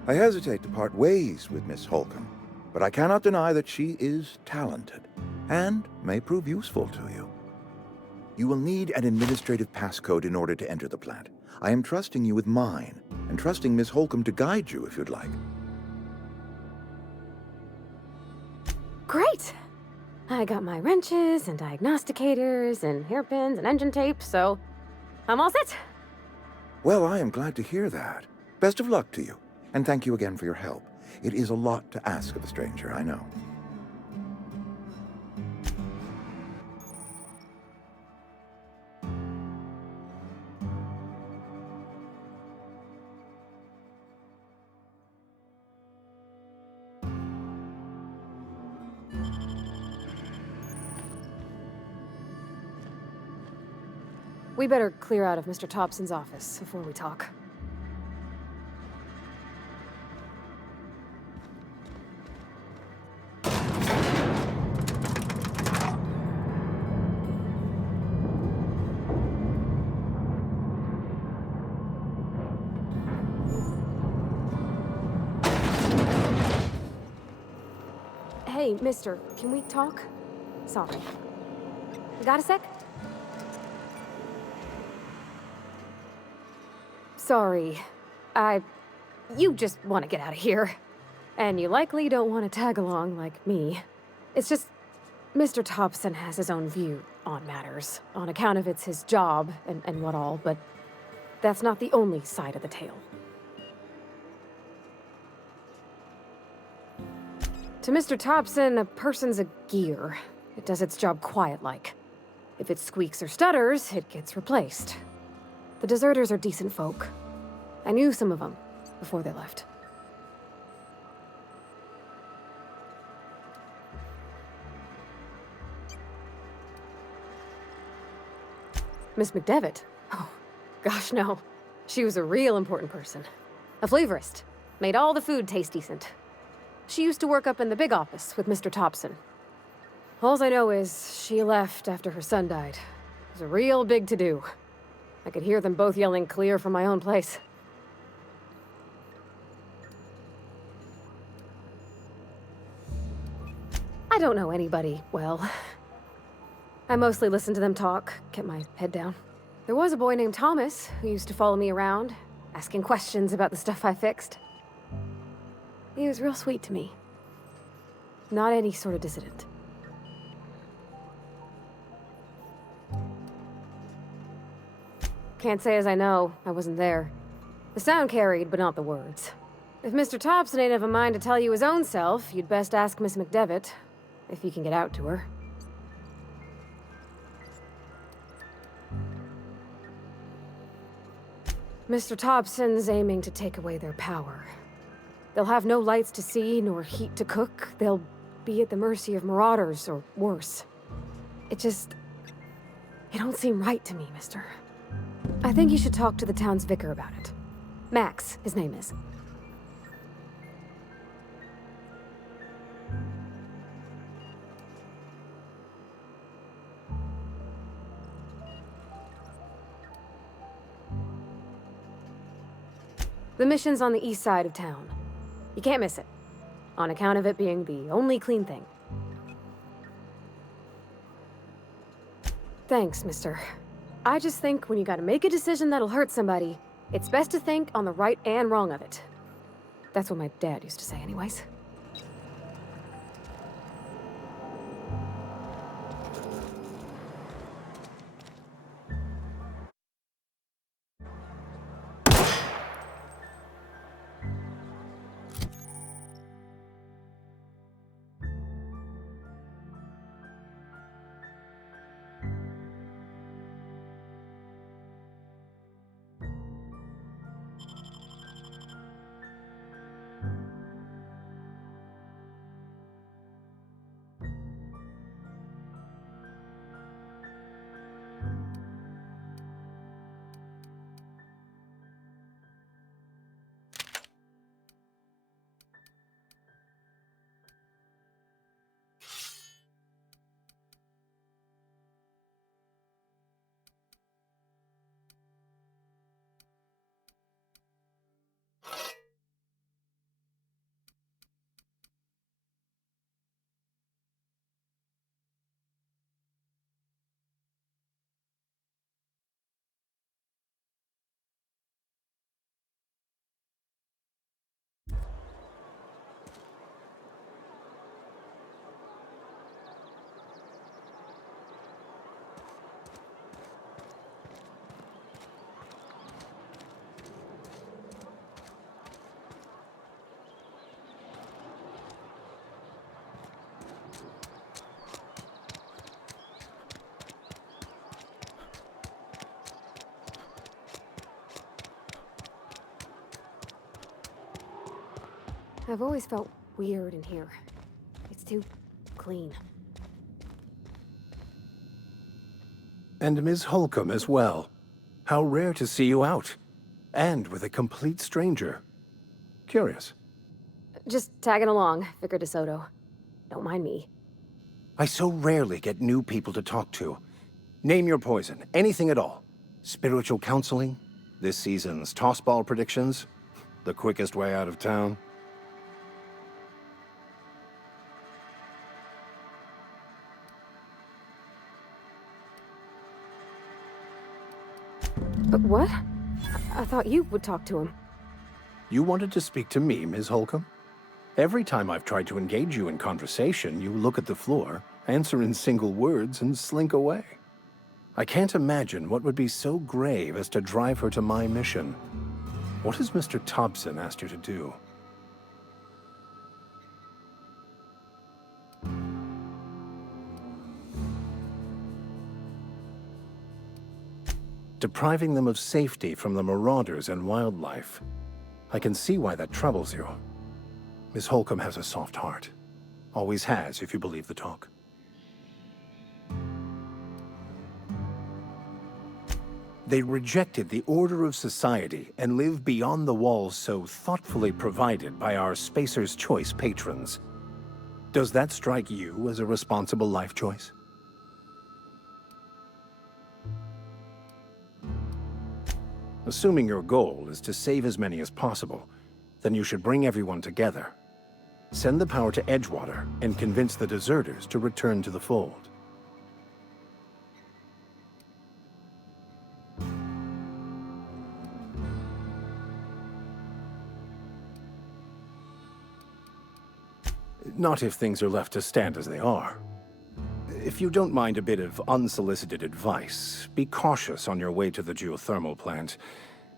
I hesitate to part ways with Miss Holcomb, but I cannot deny that she is talented and may prove useful to you. You will need an administrative passcode in order to enter the plant. I am trusting you with mine, and trusting Miss Holcomb to guide you if you'd like. Great! I got my wrenches and diagnosticators and hairpins and engine tape, so I'm all set. Well, I am glad to hear that. Best of luck to you, and thank you again for your help. It is a lot to ask of a stranger, I know. We better clear out of Mr. Thompson's office before we talk. Hey, mister, can we talk? Sorry. Got a sec? Sorry. You just want to get out of here. And you likely don't want to tag along like me. It's just, Mr. Thompson has his own view on matters, on account of it's his job and what all, but that's not the only side of the tale. To Mr. Thompson, a person's a gear. It does its job quiet-like. If it squeaks or stutters, it gets replaced. The deserters are decent folk. I knew some of them before they left. Miss McDevitt? Oh, gosh, no. She was a real important person. A flavorist. Made all the food taste decent. She used to work up in the big office with Mr. Thompson. Alls I know is she left after her son died. It was a real big to-do. I could hear them both yelling clear from my own place. I don't know anybody well. I mostly listened to them talk, kept my head down. There was a boy named Thomas who used to follow me around, asking questions about the stuff I fixed. He was real sweet to me. Not any sort of dissident. Can't say as I know. I wasn't there. The sound carried, but not the words. If Mr. Thompson ain't of a mind to tell you his own self, you'd best ask Miss McDevitt, if you can get out to her. Mr. Thompson's aiming to take away their power. They'll have no lights to see, nor heat to cook. They'll be at the mercy of marauders, or worse. It don't seem right to me, mister. I think you should talk to the town's vicar about it. Max, his name is. The mission's on the east side of town. You can't miss it, on account of it being the only clean thing. Thanks, mister. I just think when you gotta make a decision that'll hurt somebody, it's best to think on the right and wrong of it. That's what my dad used to say anyways. I've always felt weird in here. It's too clean. And Ms. Holcomb as well. How rare to see you out. And with a complete stranger. Curious. Just tagging along, Vicar DeSoto. Don't mind me. I so rarely get new people to talk to. Name your poison, anything at all. Spiritual counseling, this season's tossball predictions, the quickest way out of town. But what? I thought you would talk to him. You wanted to speak to me, Ms. Holcomb? Every time I've tried to engage you in conversation, you look at the floor, answer in single words, and slink away. I can't imagine what would be so grave as to drive her to my mission. What has Mr. Thompson asked you to do? Depriving them of safety from the marauders and wildlife. I can see why that troubles you. Miss Holcomb has a soft heart. Always has, if you believe the talk. They rejected the order of society and live beyond the walls so thoughtfully provided by our Spacer's Choice patrons. Does that strike you as a responsible life choice? Assuming your goal is to save as many as possible, then you should bring everyone together. Send the power to Edgewater and convince the deserters to return to the fold. Not if things are left to stand as they are. If you don't mind a bit of unsolicited advice, be cautious on your way to the geothermal plant.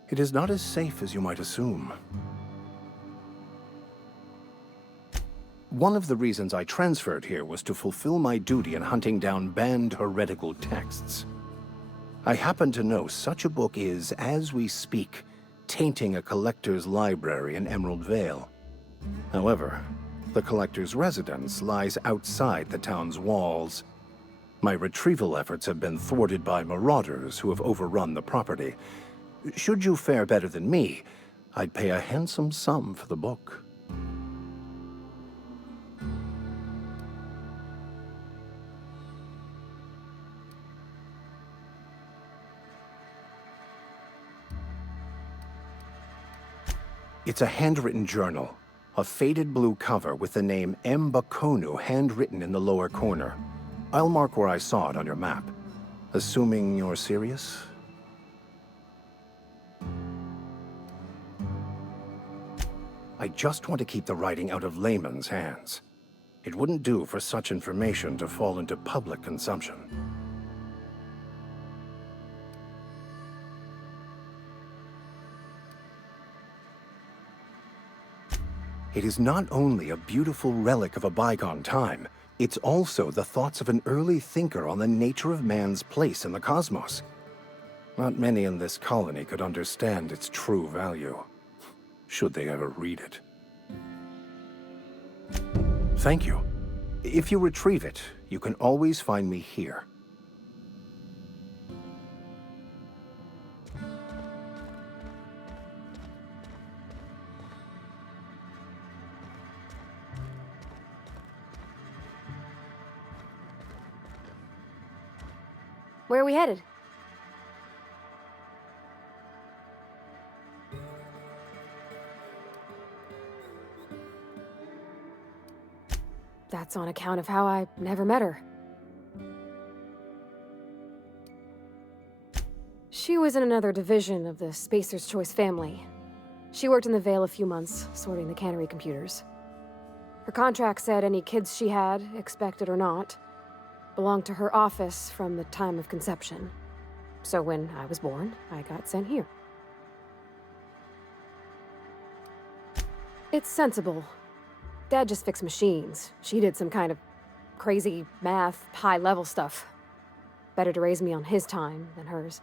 It is not as safe as you might assume. One of the reasons I transferred here was to fulfill my duty in hunting down banned heretical texts. I happen to know such a book is, as we speak, tainting a collector's library in Emerald Vale. However, the collector's residence lies outside the town's walls. My retrieval efforts have been thwarted by marauders who have overrun the property. Should you fare better than me, I'd pay a handsome sum for the book. It's a handwritten journal, a faded blue cover with the name M. Bakonu handwritten in the lower corner. I'll mark where I saw it on your map. Assuming you're serious? I just want to keep the writing out of layman's hands. It wouldn't do for such information to fall into public consumption. It is not only a beautiful relic of a bygone time, it's also the thoughts of an early thinker on the nature of man's place in the cosmos. Not many in this colony could understand its true value, should they ever read it. Thank you. If you retrieve it, you can always find me here. Where are we headed? That's on account of how I never met her. She was in another division of the Spacer's Choice family. She worked in the Vale a few months, sorting the cannery computers. Her contract said any kids she had, expected or not, belonged to her office from the time of conception. So when I was born, I got sent here. It's sensible. Dad just fixed machines. She did some kind of crazy math, high-level stuff. Better to raise me on his time than hers.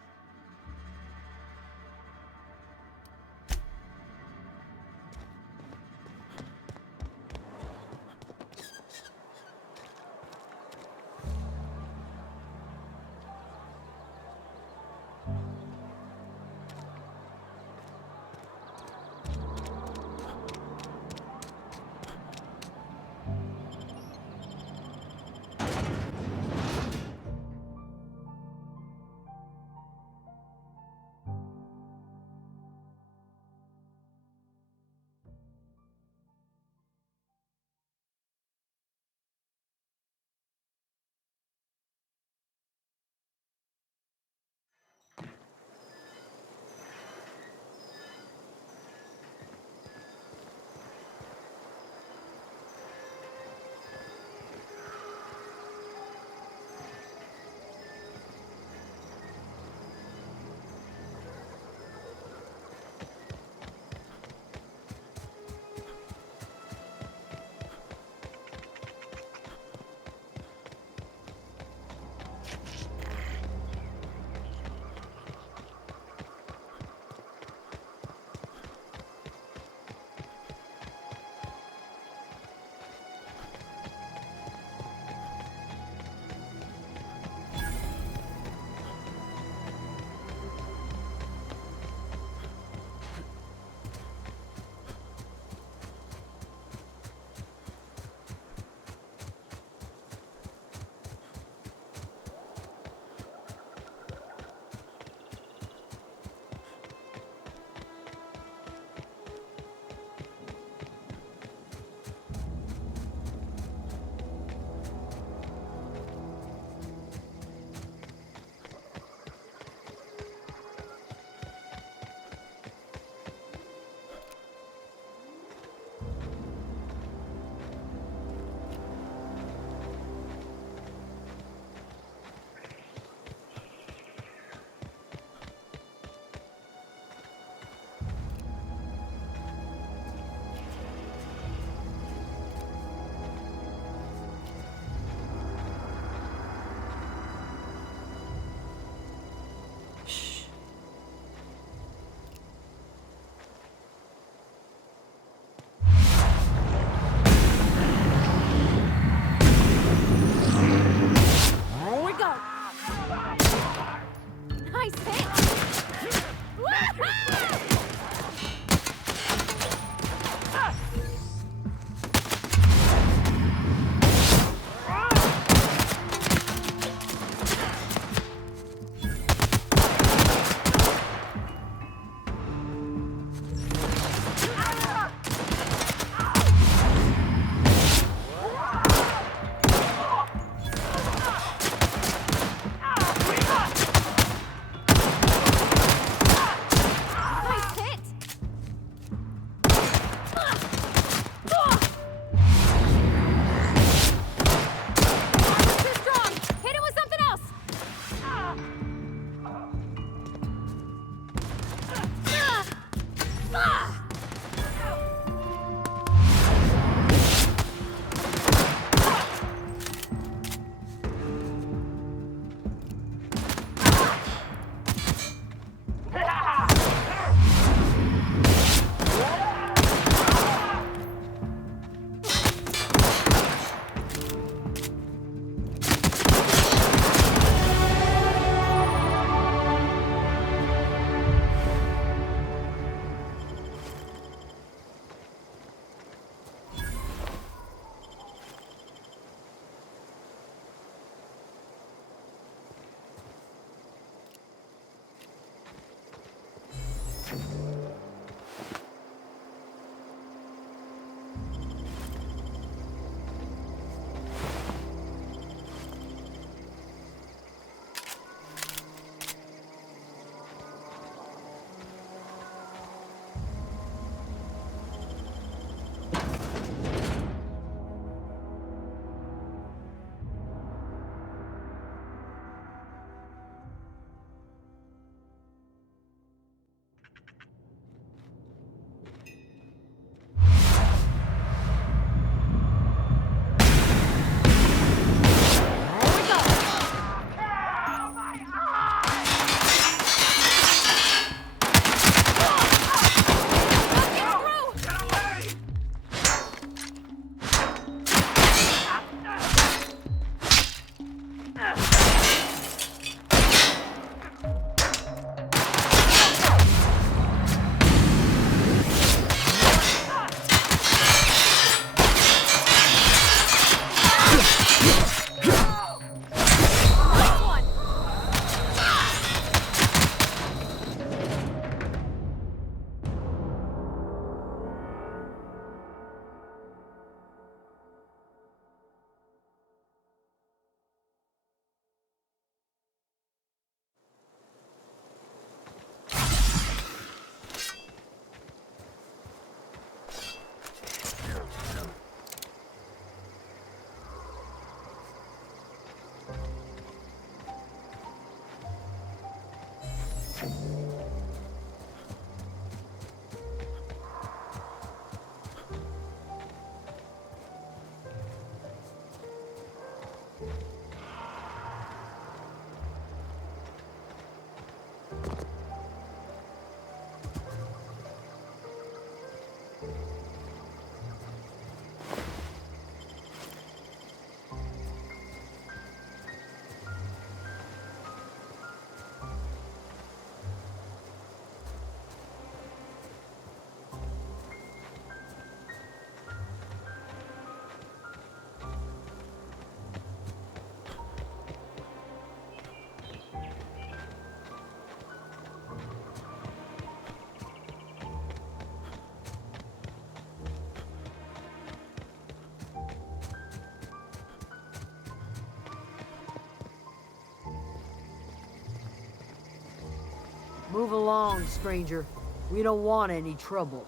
Move along, stranger. We don't want any trouble.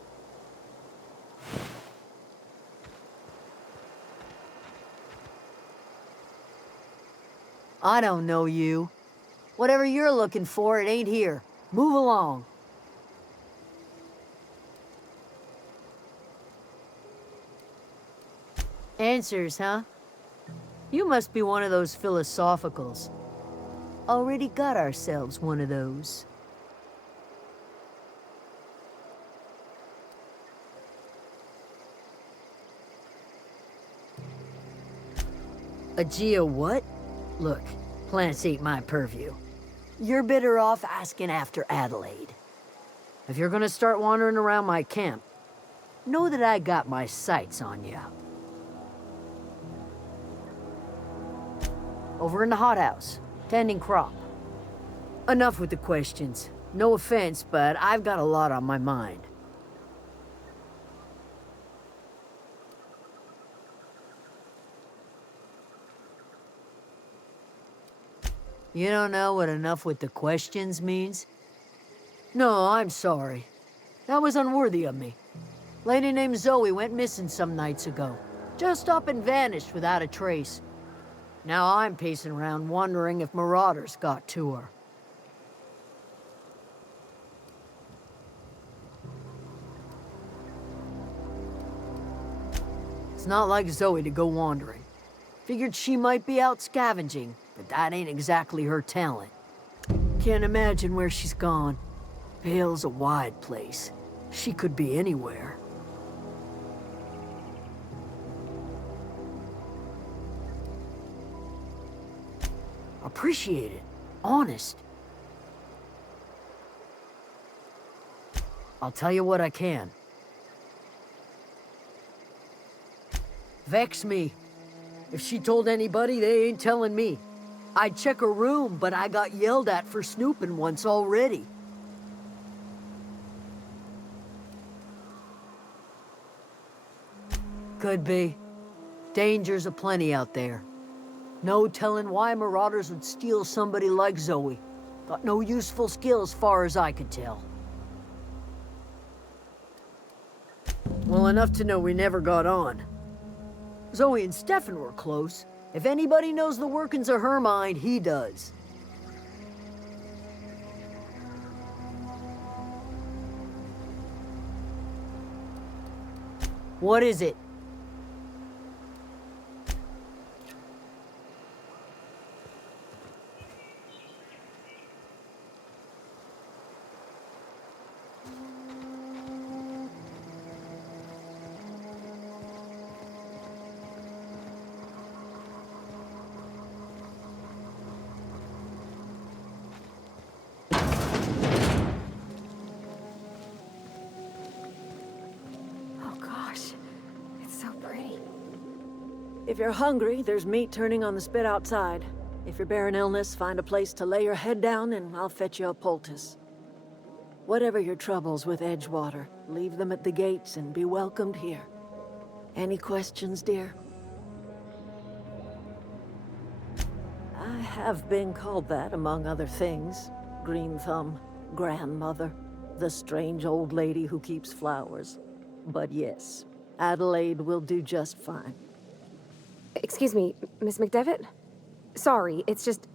I don't know you. Whatever you're looking for, it ain't here. Move along. Answers, huh? You must be one of those philosophicals. Already got ourselves one of those. A geo what? Look, plants ain't my purview. You're better off asking after Adelaide. If you're gonna start wandering around my camp, know that I got my sights on you. Over in the hothouse, tending crop. Enough with the questions. No offense, but I've got a lot on my mind. You don't know what enough with the questions means? No, I'm sorry. That was unworthy of me. Lady named Zoe went missing some nights ago. Just up and vanished without a trace. Now I'm pacing around wondering if marauders got to her. It's not like Zoe to go wandering. Figured she might be out scavenging, but that ain't exactly her talent. Can't imagine where she's gone. Vale's a wide place. She could be anywhere. Appreciate it. Honest. I'll tell you what I can. Vex me. If she told anybody, they ain't telling me. I'd check her room, but I got yelled at for snooping once already. Could be. Dangers aplenty out there. No telling why marauders would steal somebody like Zoe. Got no useful skills far as I could tell. Well, enough to know we never got on. Zoe and Stefan were close. If anybody knows the workings of her mind, he does. What is it? If you're hungry, there's meat turning on the spit outside. If you're bearing illness, find a place to lay your head down and I'll fetch you a poultice. Whatever your troubles with Edgewater, leave them at the gates and be welcomed here. Any questions, dear? I have been called that, among other things. Green Thumb, grandmother, the strange old lady who keeps flowers. But yes, Adelaide will do just fine. Excuse me, Miss McDevitt? Sorry, it's just...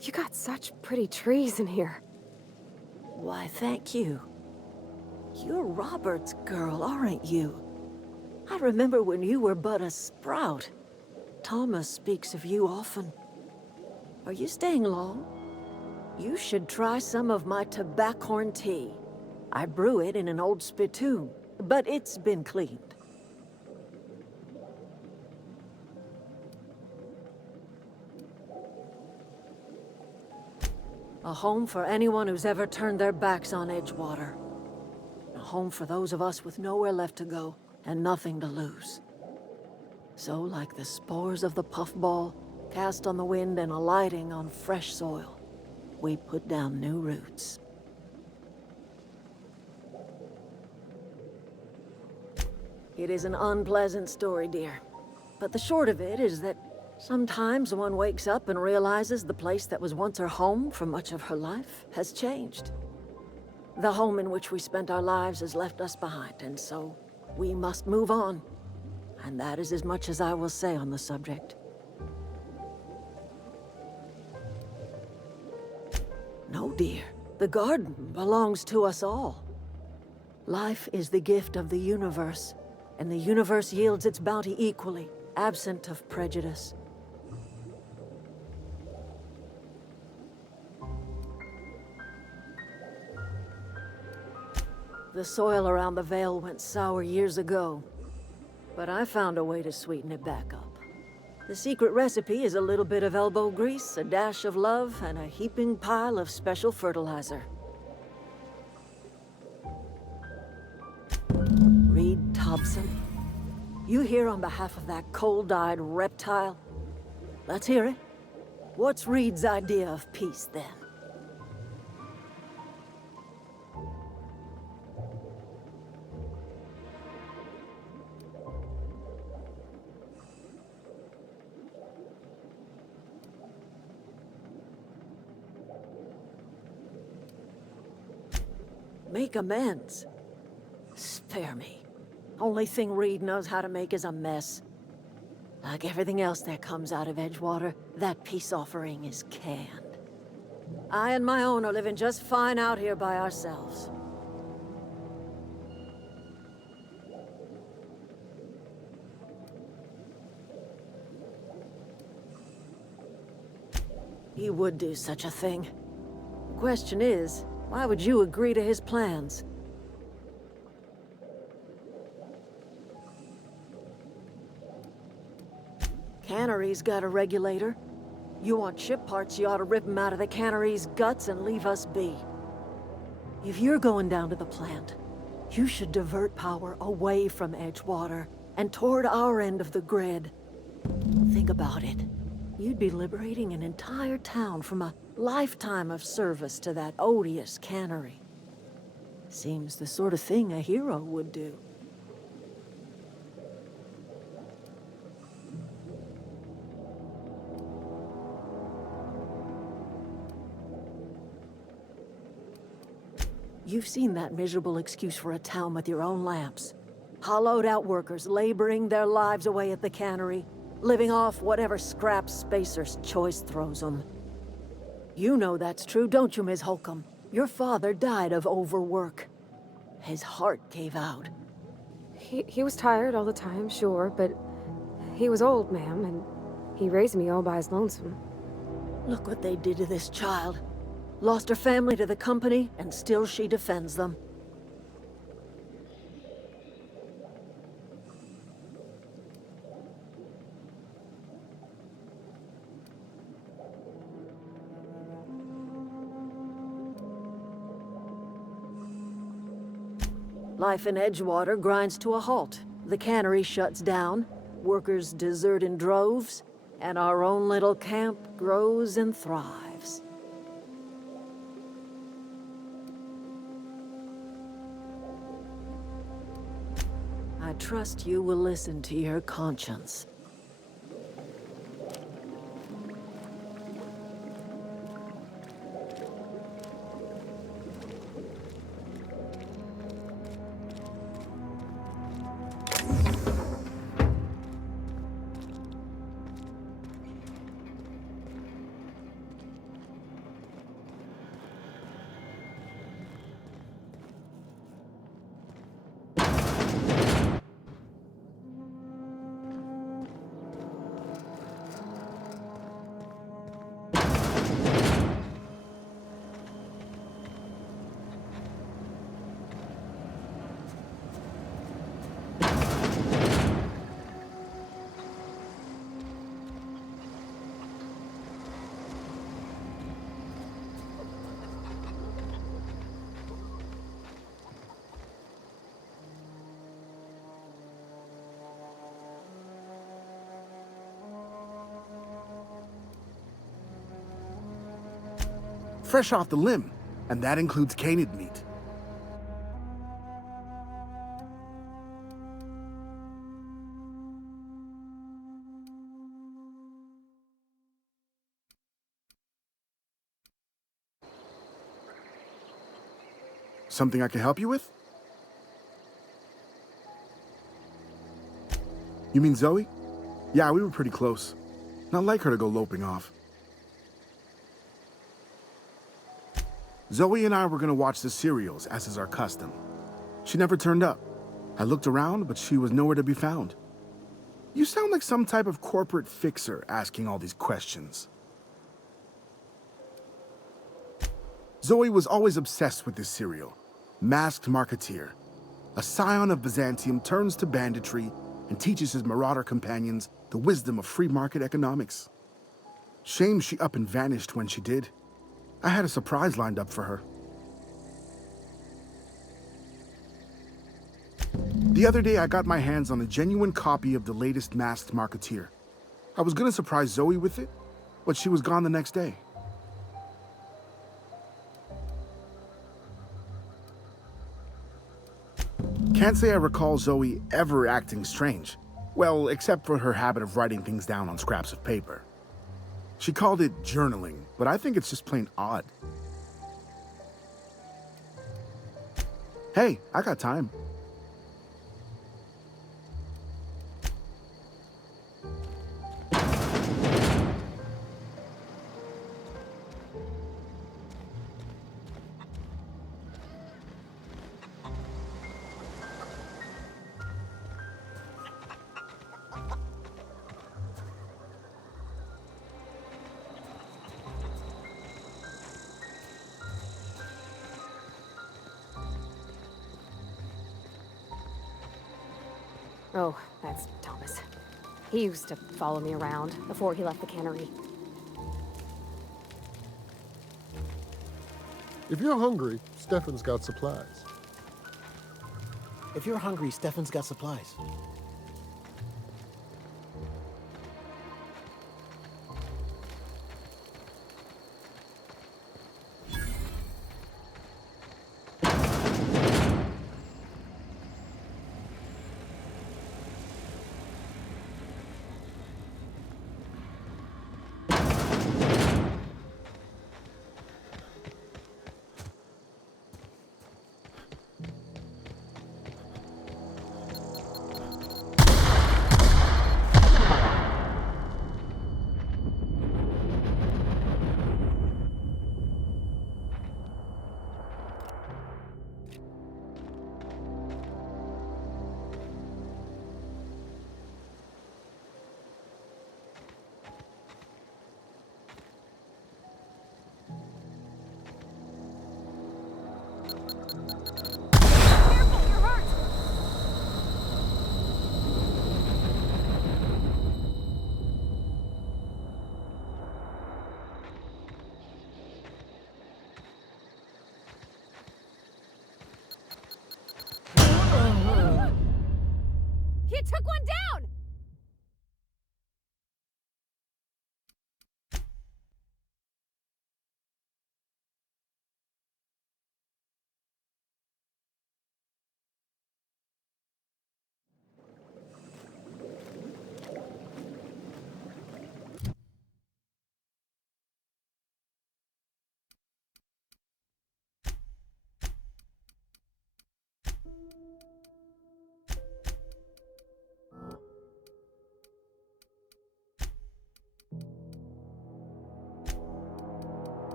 You got such pretty trees in here. Why, thank you. You're Robert's girl, aren't you? I remember when you were but a sprout. Thomas speaks of you often. Are you staying long? You should try some of my tobaccorn tea. I brew it in an old spittoon, but it's been cleaned. A home for anyone who's ever turned their backs on Edgewater. A home for those of us with nowhere left to go and nothing to lose. So, like the spores of the puffball, cast on the wind and alighting on fresh soil, we put down new roots. It is an unpleasant story, dear. But the short of it is that sometimes one wakes up and realizes the place that was once her home for much of her life has changed. The home in which we spent our lives has left us behind, and so we must move on. And that is as much as I will say on the subject. No, dear. The garden belongs to us all. Life is the gift of the universe, and the universe yields its bounty equally, absent of prejudice. The soil around the Vale went sour years ago, but I found a way to sweeten it back up. The secret recipe is a little bit of elbow grease, a dash of love, and a heaping pile of special fertilizer. Reed Thompson, you here on behalf of that cold-eyed reptile? Let's hear it. What's Reed's idea of peace, then? Make amends? Spare me. Only thing Reed knows how to make is a mess. Like everything else that comes out of Edgewater, that peace offering is canned. I and my own are living just fine out here by ourselves. He would do such a thing. The question is, why would you agree to his plans? Cannery's got a regulator. You want ship parts, you ought to rip them out of the cannery's guts and leave us be. If you're going down to the plant, you should divert power away from Edgewater and toward our end of the grid. Think about it. You'd be liberating an entire town from a lifetime of service to that odious cannery. Seems the sort of thing a hero would do. You've seen that miserable excuse for a town with your own lamps. Hollowed-out workers laboring their lives away at the cannery, living off whatever scraps Spacer's Choice throws them. You know that's true, don't you, Ms. Holcomb? Your father died of overwork. His heart gave out. He was tired all the time, sure, but he was old, ma'am, and he raised me all by his lonesome. Look what they did to this child. Lost her family to the company, and still she defends them. Life in Edgewater grinds to a halt. The cannery shuts down, workers desert in droves, and our own little camp grows and thrives. I trust you will listen to your conscience. Fresh off the limb, and that includes canid meat. Something I can help you with? You mean Zoe? Yeah, we were pretty close. Not like her to go loping off. Zoe and I were gonna watch the serials, as is our custom. She never turned up. I looked around, but she was nowhere to be found. You sound like some type of corporate fixer asking all these questions. Zoe was always obsessed with this serial. Masked Marketeer. A scion of Byzantium turns to banditry and teaches his marauder companions the wisdom of free market economics. Shame she up and vanished when she did. I had a surprise lined up for her. The other day, I got my hands on a genuine copy of the latest Masked Marketeer. I was gonna surprise Zoe with it, but she was gone the next day. Can't say I recall Zoe ever acting strange. Well, except for her habit of writing things down on scraps of paper. She called it journaling, but I think it's just plain odd. Hey, I got time. Oh, that's Thomas. He used to follow me around before he left the cannery. If you're hungry, Stefan's got supplies. If you're hungry, Stefan's got supplies. He took one down!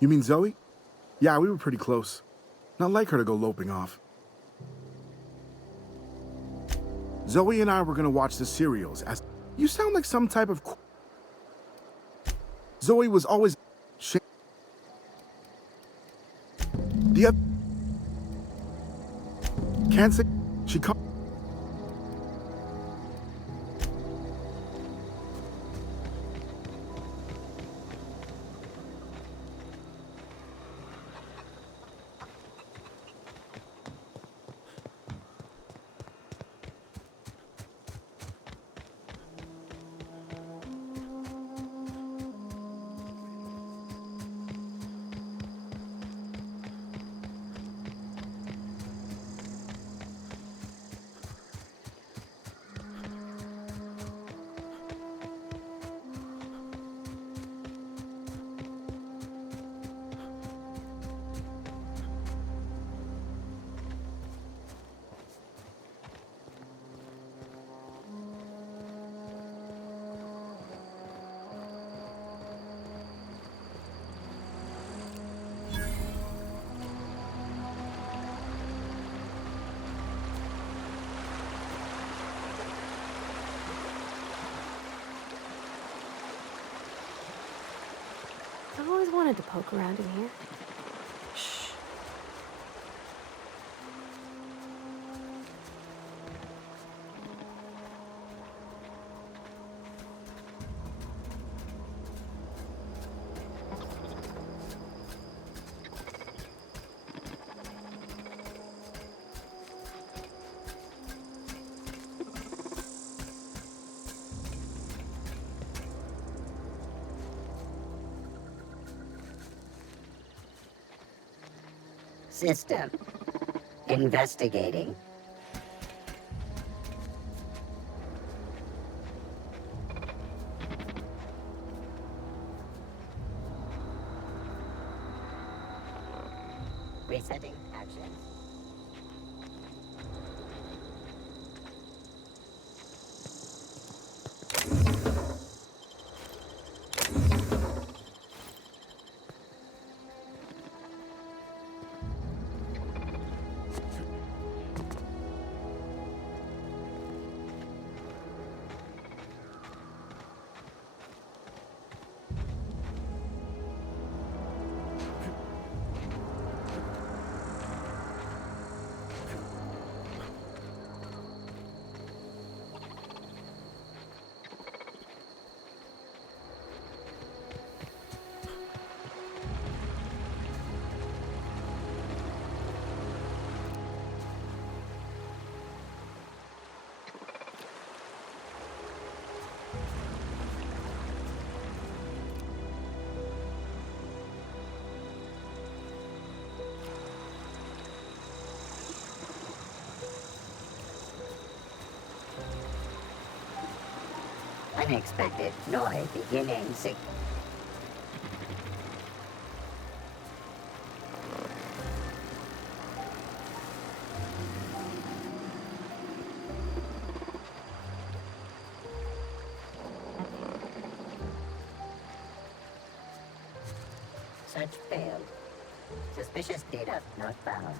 You mean Zoe? Yeah, we were pretty close. Not like her to go loping off. Zoe and I were gonna watch the serials as... You sound like some type of... Zoe was always... The other... Can't say... She can't... I've always wanted to poke around in here. Shh. System. Investigating. Resetting action. Unexpected noise beginning. Search failed. Suspicious data not found.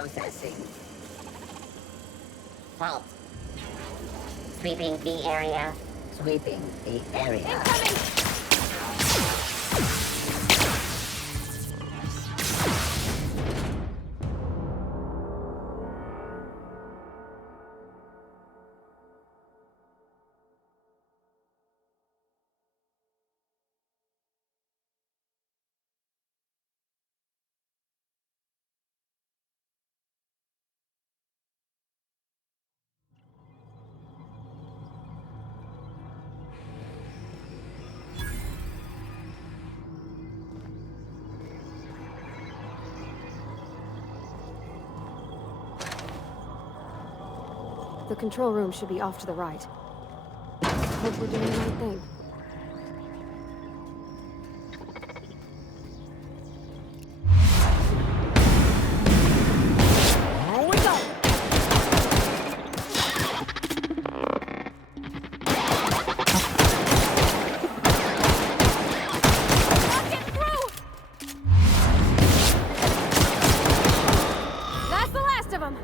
Processing. Halt. Sweeping the area. Sweeping the area. Incoming! The control room should be off to the right. Hope we're doing the right thing. Here we go! Not getting through! That's the last of them!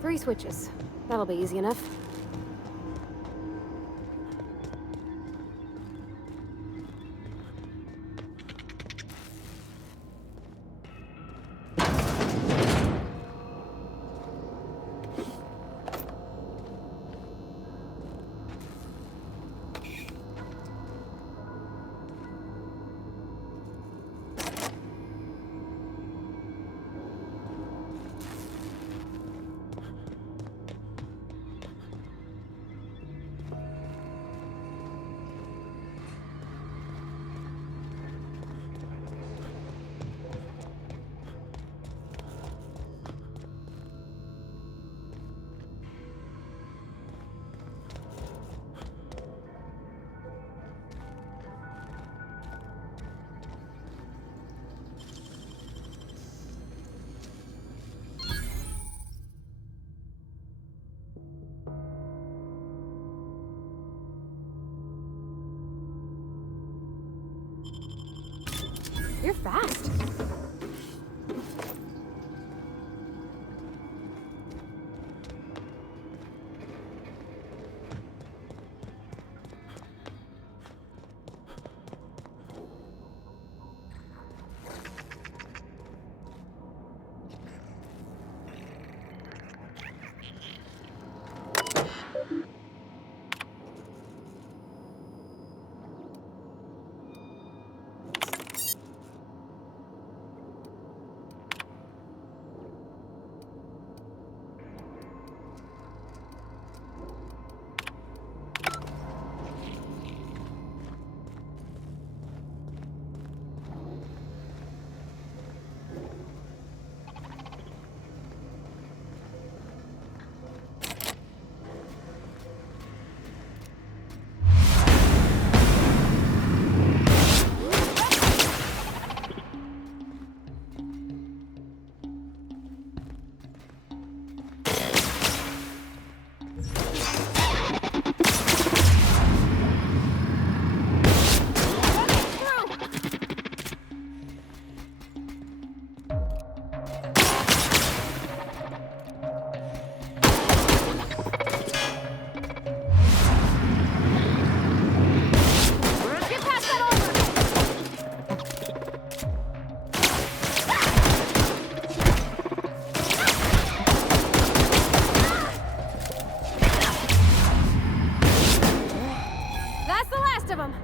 Three switches. That'll be easy enough. You're fast. rest of them.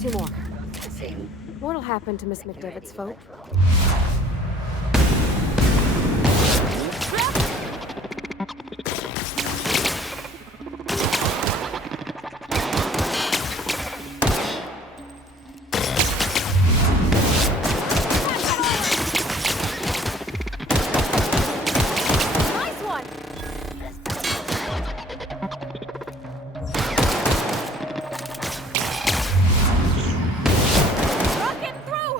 Two more. What'll happen to Miss McDevitt's folk? Nice one! Rockin' through!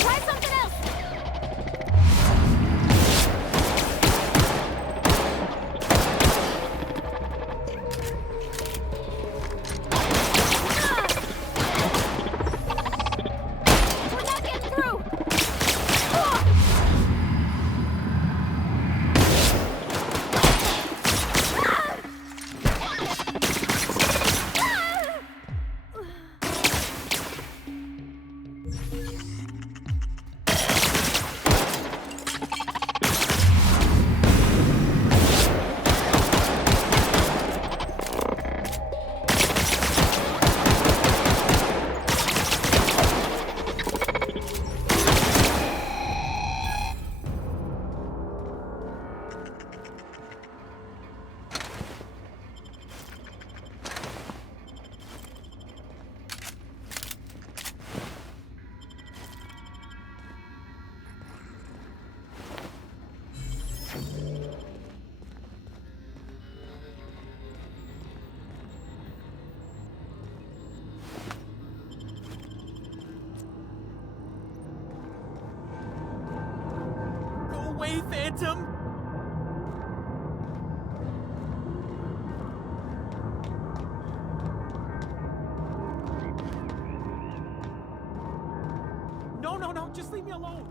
Try something else! We're not getting through! Go away, Phantom! No, just leave me alone!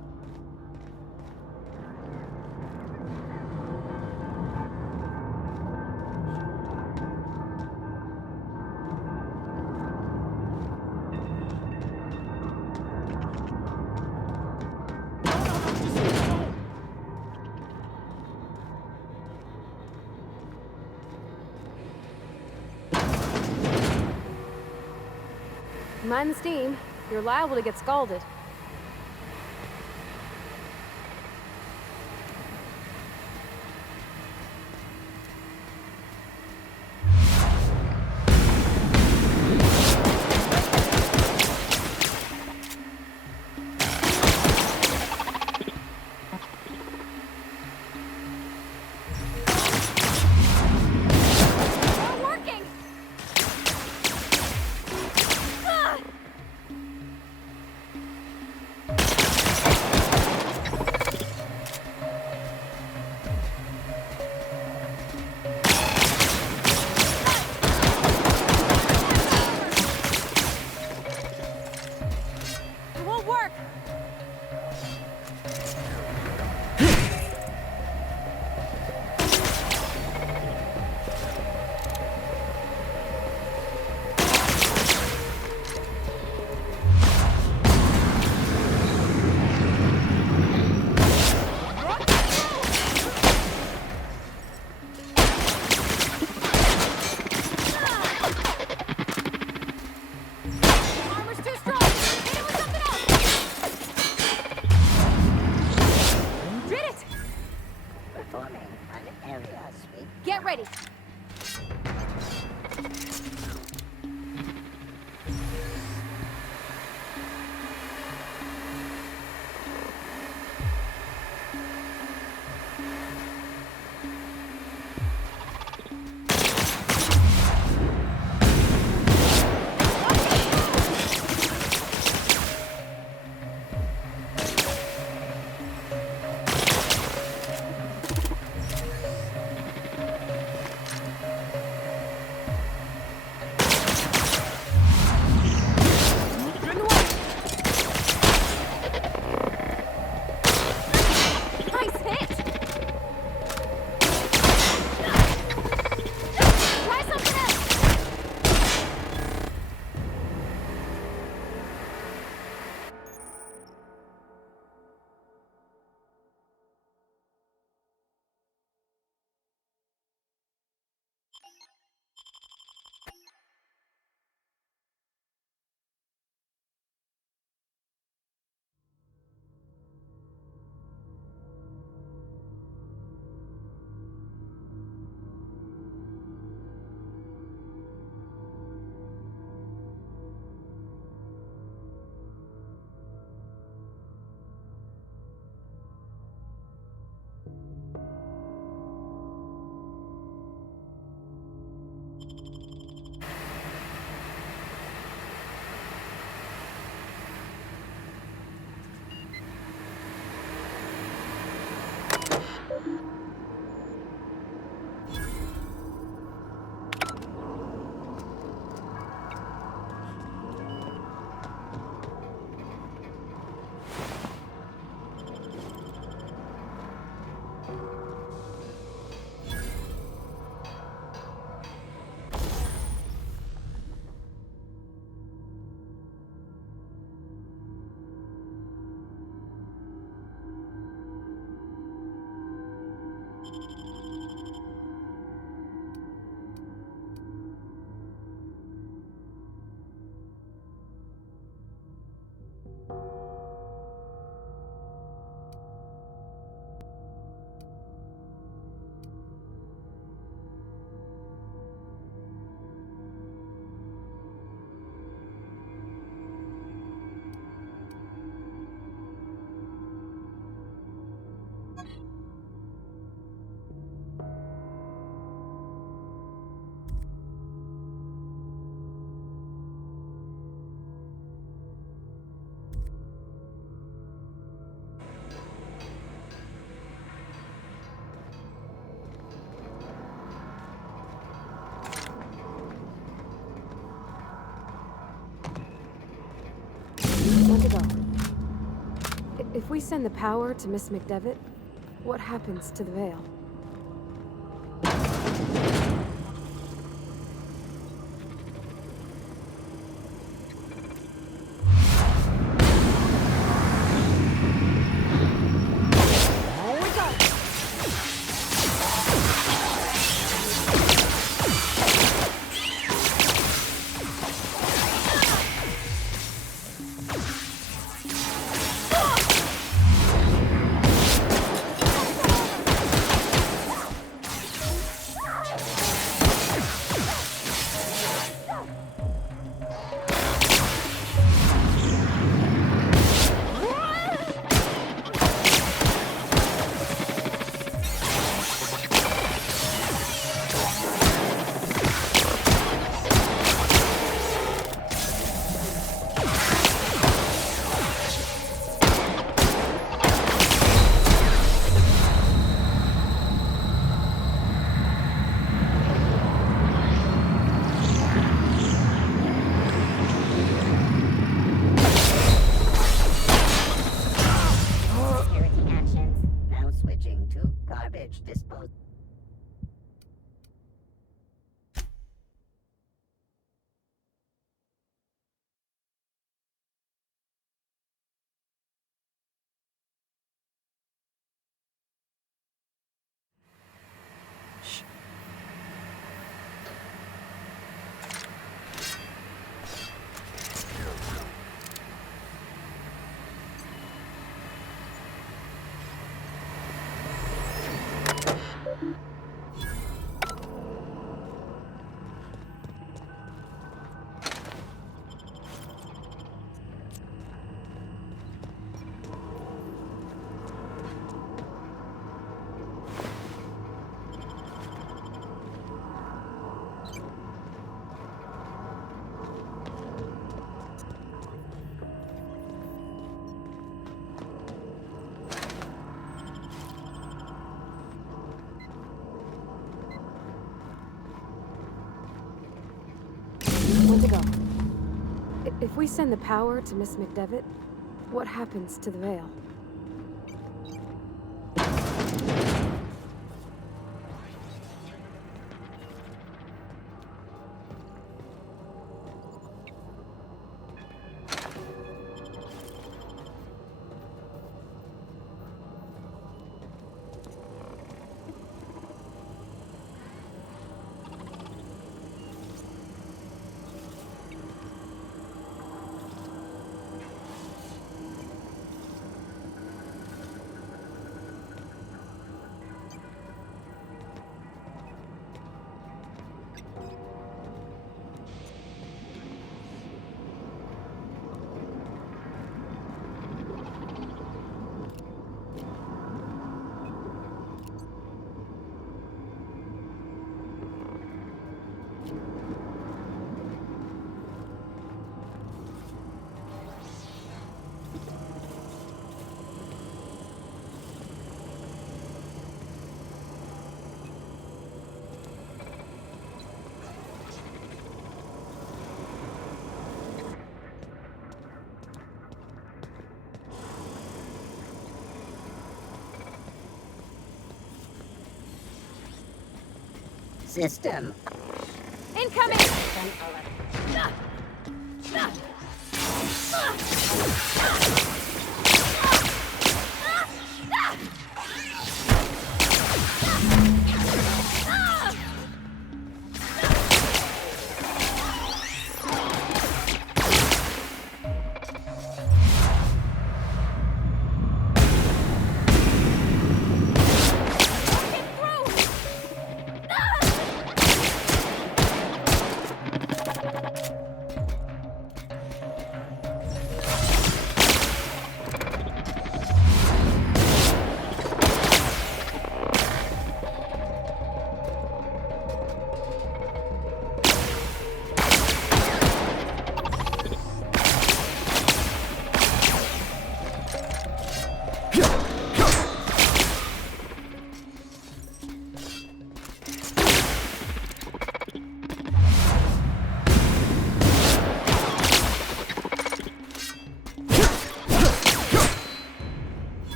Mind the steam. You're liable to get scalded. Not working! Ah! It won't work! Armor's too strong! Hit it with something else! Did it! Performing an area sweep. Get ready! If we send the power to Miss McDevitt, what happens to the Veil? Garbage disposal. When to go? If we send the power to Miss McDevitt, what happens to the Veil? System. Incoming!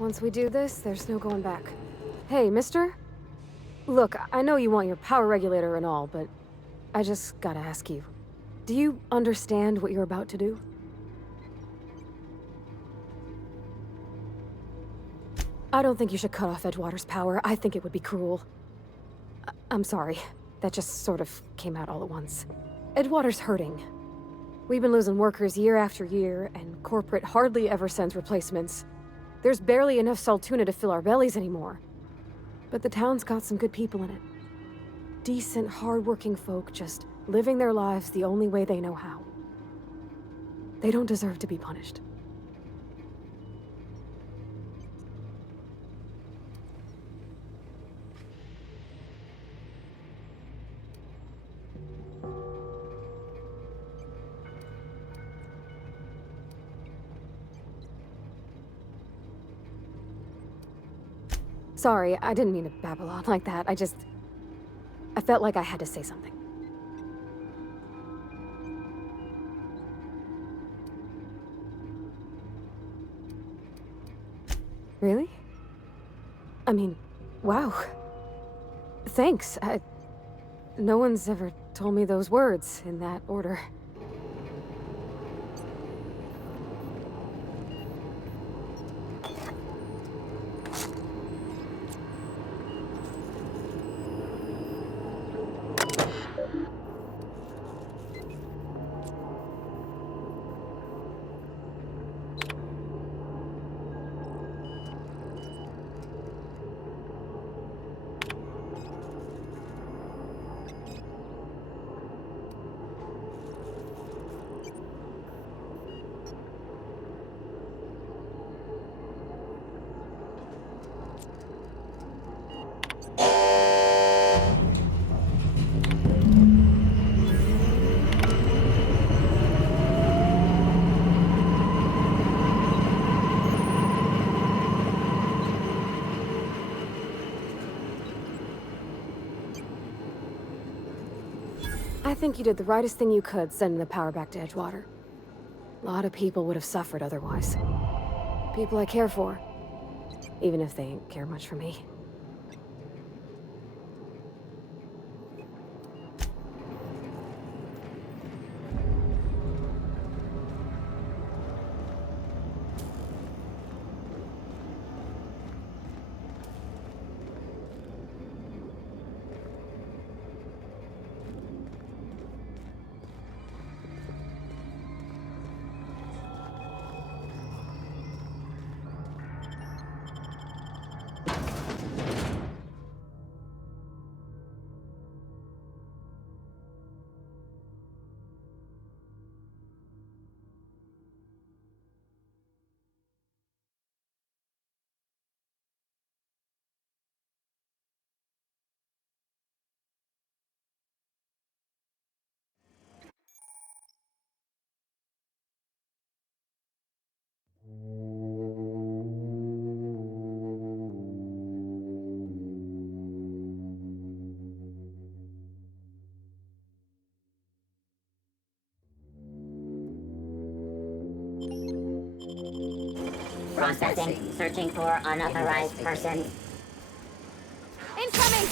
Once we do this, there's no going back. Hey, mister? Look, I know you want your power regulator and all, but I just gotta ask you. Do you understand what you're about to do? I don't think you should cut off Edgewater's power. I think it would be cruel. I'm sorry. That just sort of came out all at once. Edgewater's hurting. We've been losing workers year after year, and corporate hardly ever sends replacements. There's barely enough Saltuna to fill our bellies anymore. But the town's got some good people in it. Decent, hard-working folk just living their lives the only way they know how. They don't deserve to be punished. Sorry, I didn't mean to babble on like that. I felt like I had to say something. Really? I mean, wow. Thanks. No one's ever told me those words in that order. I think you did the rightest thing you could, sending the power back to Edgewater. A lot of people would have suffered otherwise. People I care for, even if they ain't care much for me. Processing. Searching for unauthorized person. Incoming!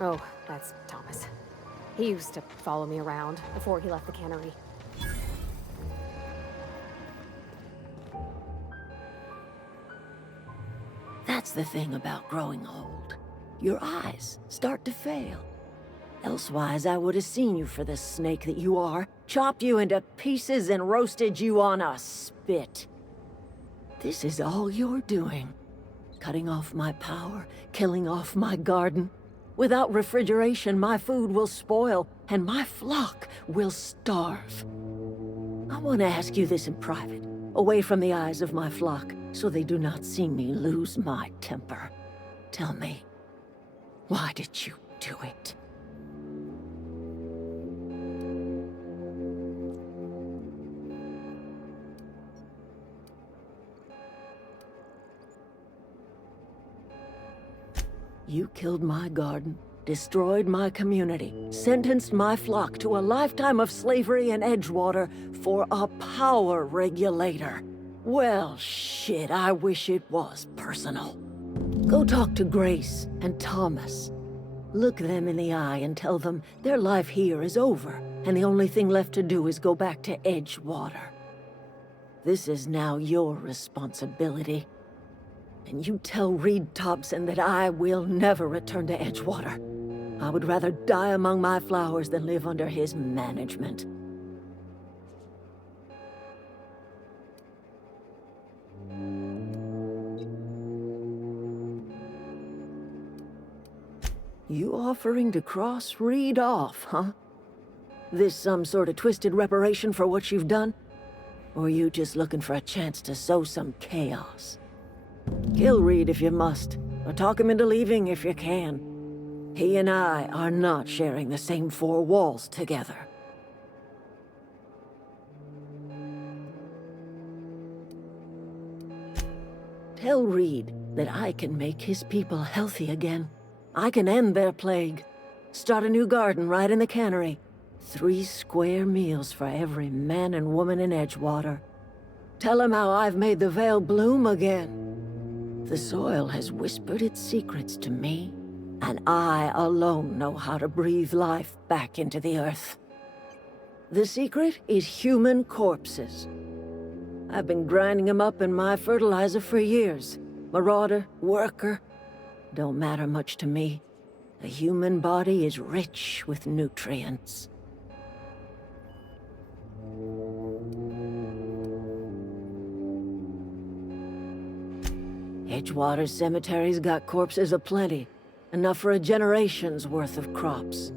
Oh, that's Thomas. He used to follow me around before he left the cannery. That's the thing about growing old. Your eyes start to fail. Elsewise, I would have seen you for the snake that you are, chopped you into pieces and roasted you on a spit. This is all you're doing. Cutting off my power, killing off my garden. Without refrigeration, my food will spoil, and my flock will starve. I want to ask you this in private, away from the eyes of my flock, so they do not see me lose my temper. Tell me, why did you do it? You killed my garden, destroyed my community, sentenced my flock to a lifetime of slavery in Edgewater for a power regulator. Well, shit, I wish it was personal. Go talk to Grace and Thomas. Look them in the eye and tell them their life here is over, and the only thing left to do is go back to Edgewater. This is now your responsibility. And you tell Reed Thompson that I will never return to Edgewater. I would rather die among my flowers than live under his management. You offering to cross Reed off, huh? This some sort of twisted reparation for what you've done? Or you just looking for a chance to sow some chaos? Kill Reed if you must, or talk him into leaving if you can. He and I are not sharing the same four walls together. Tell Reed that I can make his people healthy again. I can end their plague. Start a new garden right in the cannery. 3 square meals for every man and woman in Edgewater. Tell him how I've made the Vale bloom again. The soil has whispered its secrets to me, and I alone know how to breathe life back into the earth. The secret is human corpses. I've been grinding them up in my fertilizer for years. Marauder, worker, don't matter much to me. The human body is rich with nutrients. Edgewater Cemetery's got corpses aplenty, enough for a generation's worth of crops.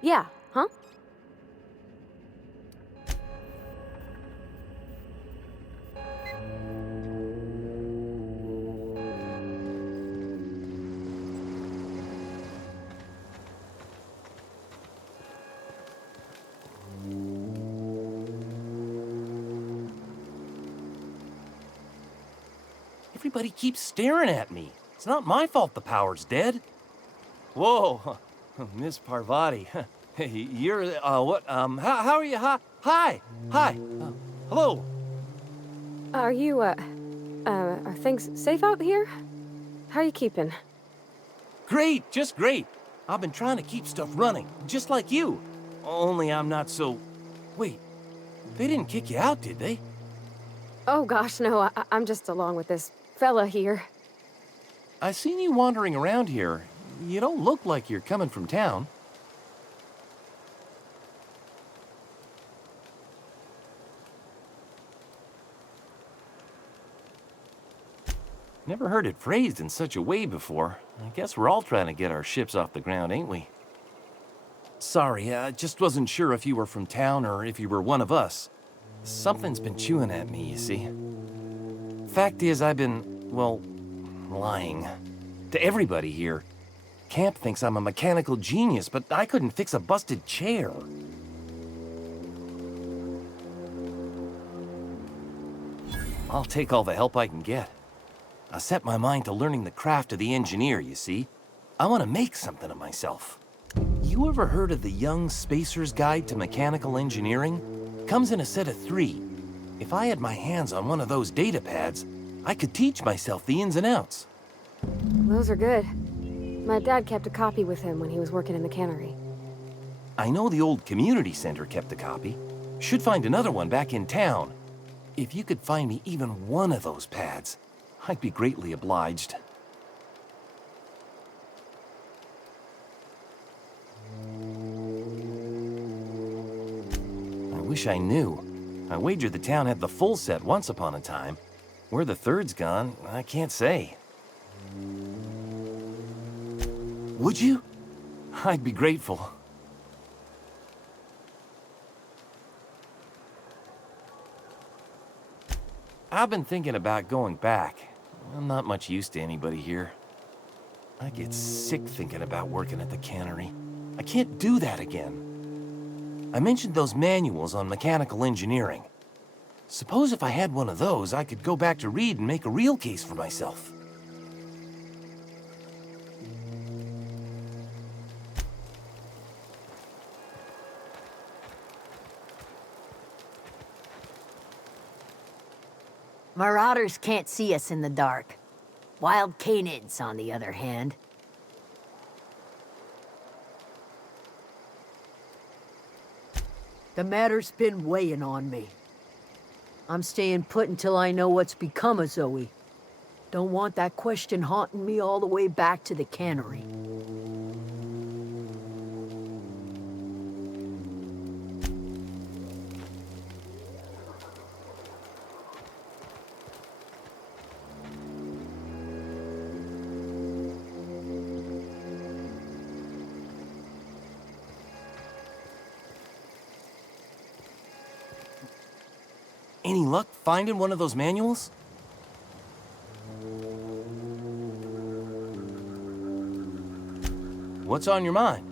Yeah, huh? Everybody keeps staring at me. It's not my fault the power's dead. Whoa, Miss Parvati. Hey, you're, what, how are you? Hi. Hello. Are you, are things safe out here? How are you keeping? Great, just great. I've been trying to keep stuff running, just like you. Only I'm not so... Wait, they didn't kick you out, did they? Oh gosh, no, I'm just along with this fella here. I seen you wandering around here. You don't look like you're coming from town. Never heard it phrased in such a way before. I guess we're all trying to get our ships off the ground, ain't we? Sorry, I just wasn't sure if you were from town or if you were one of us. Something's been chewing at me, you see. Fact is, I've been, well, lying. To everybody here. Camp thinks I'm a mechanical genius, but I couldn't fix a busted chair. I'll take all the help I can get. I set my mind to learning the craft of the engineer, you see. I want to make something of myself. You ever heard of the Young Spacer's Guide to Mechanical Engineering? Comes in a set of 3. If I had my hands on one of those data pads, I could teach myself the ins and outs. Those are good. My dad kept a copy with him when he was working in the cannery. I know the old community center kept a copy. Should find another one back in town. If you could find me even one of those pads, I'd be greatly obliged. I wish I knew. I wagered the town had the full set once upon a time. Where the third's gone, I can't say. Would you? I'd be grateful. I've been thinking about going back. I'm not much use to anybody here. I get sick thinking about working at the cannery. I can't do that again. I mentioned those manuals on mechanical engineering. Suppose if I had one of those, I could go back to Reed and make a real case for myself. Marauders can't see us in the dark. Wild canids, on the other hand. The matter's been weighing on me. I'm staying put until I know what's become of Zoe. Don't want that question haunting me all the way back to the cannery. Any luck finding one of those manuals? What's on your mind?